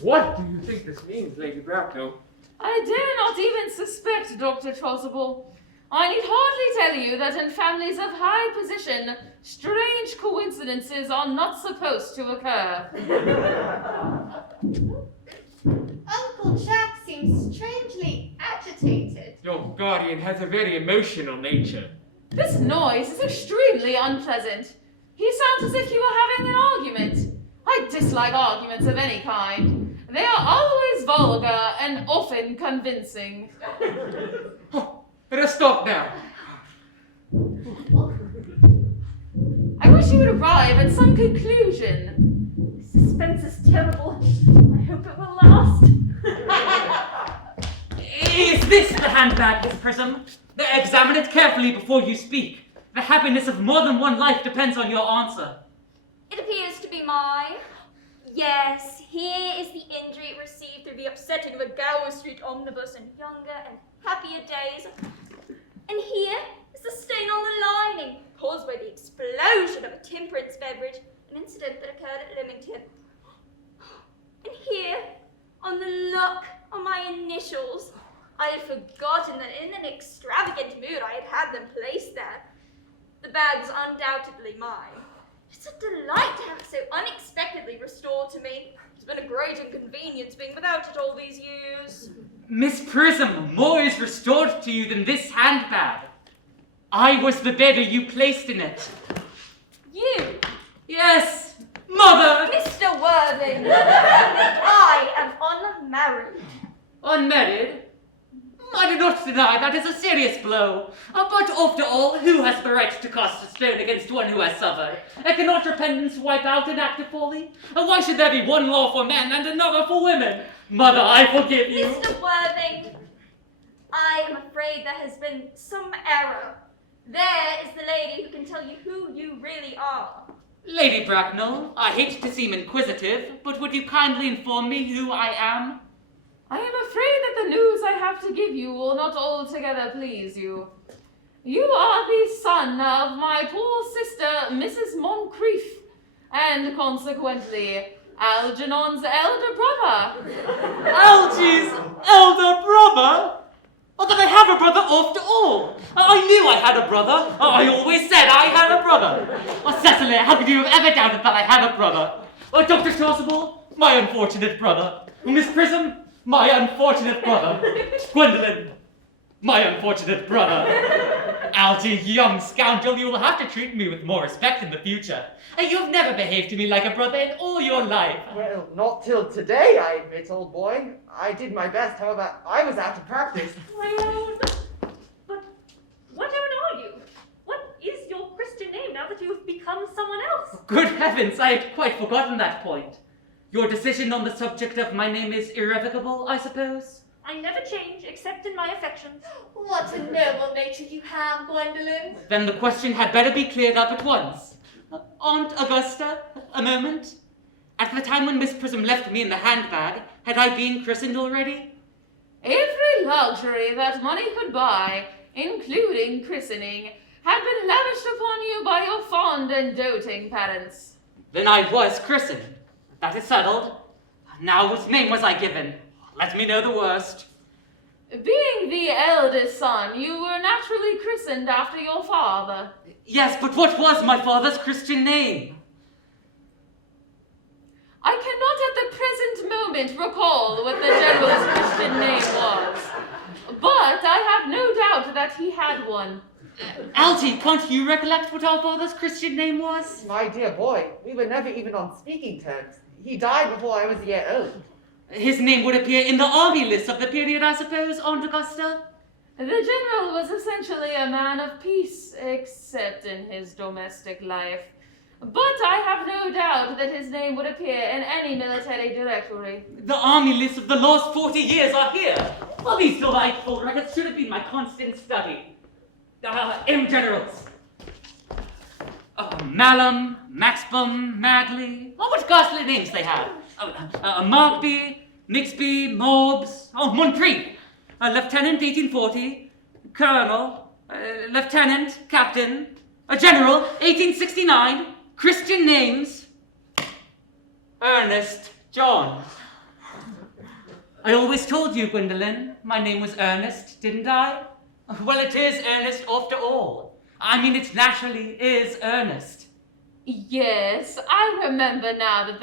What do you think this means, Lady Bracknell? I dare not even suspect, Dr. Chasuble. I need hardly tell you that in families of high position, strange coincidences are not supposed to occur. Uncle Jack seems strangely agitated. Your guardian has a very emotional nature. This noise is extremely unpleasant. He sounds as if you were having an argument. I dislike arguments of any kind. They are always vulgar and often convincing. Let us stop now. I wish you would arrive at some conclusion. Suspense is terrible. I hope it will last. Is this the handbag, Miss Prism? Examine it carefully before you speak. The happiness of more than one life depends on your answer. It appears to be mine. Yes, here is the injury it received through the upsetting of a Gower Street omnibus in younger and happier days. And here is the stain on the lining, caused by the explosion of a temperance beverage, an incident that occurred at Leamington. And here, on the lock on my initials, I had forgotten that in an extravagant mood I had had them placed there. The bag was undoubtedly mine. It's a delight to have it so unexpectedly restored to me. It's been a great inconvenience being without it all these years. Miss Prism, more is restored to you than this handbag. I was the beggar you placed in it. You, Yes, Mother! Mr. Worthing, I am unmarried. Unmarried? I do not deny that is a serious blow. But after all, who has the right to cast a stone against one who has suffered? Cannot repentance wipe out an act of folly? Why should there be one law for men and another for women? Mother, I forgive you. Mr. Worthing, I am afraid there has been some error. There is the lady who can tell you who you really are. Lady Bracknell, I hate to seem inquisitive, but would you kindly inform me who I am? I am afraid that the news I have to give you will not altogether please you. You are the son of my poor sister, Mrs. Moncrieff, and consequently, Algernon's elder brother. Algy's elder brother? Or that I have a brother after all. I knew I had a brother. I always said I had a brother. Oh, Cecily, how could you have ever doubted that I had a brother? Oh, Dr. Chasuble, my unfortunate brother. Miss Prism, my unfortunate brother. Gwendolyn, my unfortunate brother. Algy, young scoundrel, you will have to treat me with more respect in the future. You have never behaved to me like a brother in all your life. Well, not till today, I admit, old boy. I did my best, however, I was out of practice. Well, but what are you? What is your Christian name now that you have become someone else? Good heavens, I had quite forgotten that point. Your decision on the subject of my name is irrevocable, I suppose? I never change, except in my affections. What a noble nature you have, Gwendolyn. Then the question had better be cleared up at once. Aunt Augusta, a moment. At the time when Miss Prism left me in the handbag, had I been christened already? Every luxury that money could buy, including christening, had been lavished upon you by your fond and doting parents. Then I was christened. That is settled. Now whose name was I given? Let me know the worst. Being the eldest son, you were naturally christened after your father. Yes, but what was my father's Christian name? I cannot at the present moment recall what the general's Christian name was, but I have no doubt that he had one. Algy, can't you recollect what our father's Christian name was? My dear boy, we were never even on speaking terms. He died before I was a year old. His name would appear in the army list of the period, I suppose, Aunt Augusta? The general was essentially a man of peace, except in his domestic life. But I have no doubt that his name would appear in any military directory. The army lists of the last 40 years are here. Well, these delightful records should have been my constant study. Generals. Malum, Maxbum, Madley. Oh, what ghastly names they have. Markby, Mixby, Morbs. Oh, Moncrieff. Lieutenant, 1840. Colonel. Lieutenant, Captain. General, 1869. Christian names. Ernest, John. I always told you, Gwendolyn, my name was Ernest, didn't I? Well, it is Ernest after all. I mean, it naturally is Ernest. Yes, I remember now that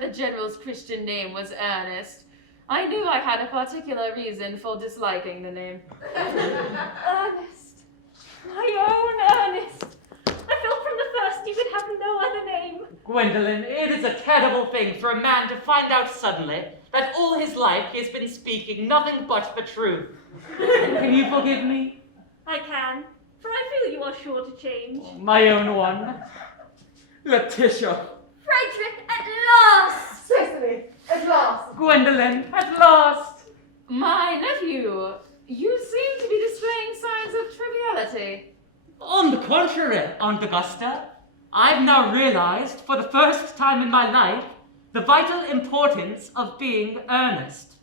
the general's Christian name was Ernest. I knew I had a particular reason for disliking the name. Ernest. My own Ernest. I felt from the first you could have no other name. Gwendolyn, it is a terrible thing for a man to find out suddenly that all his life he has been speaking nothing but the truth. Can you forgive me? I can, for I feel you are sure to change. My own one. Letitia. Frederick, at last! Cecily, at last. Gwendolyn, at last. My nephew, you seem to be displaying signs of triviality. On the contrary, Aunt Augusta, I've now realized for the first time in my life the vital importance of being earnest.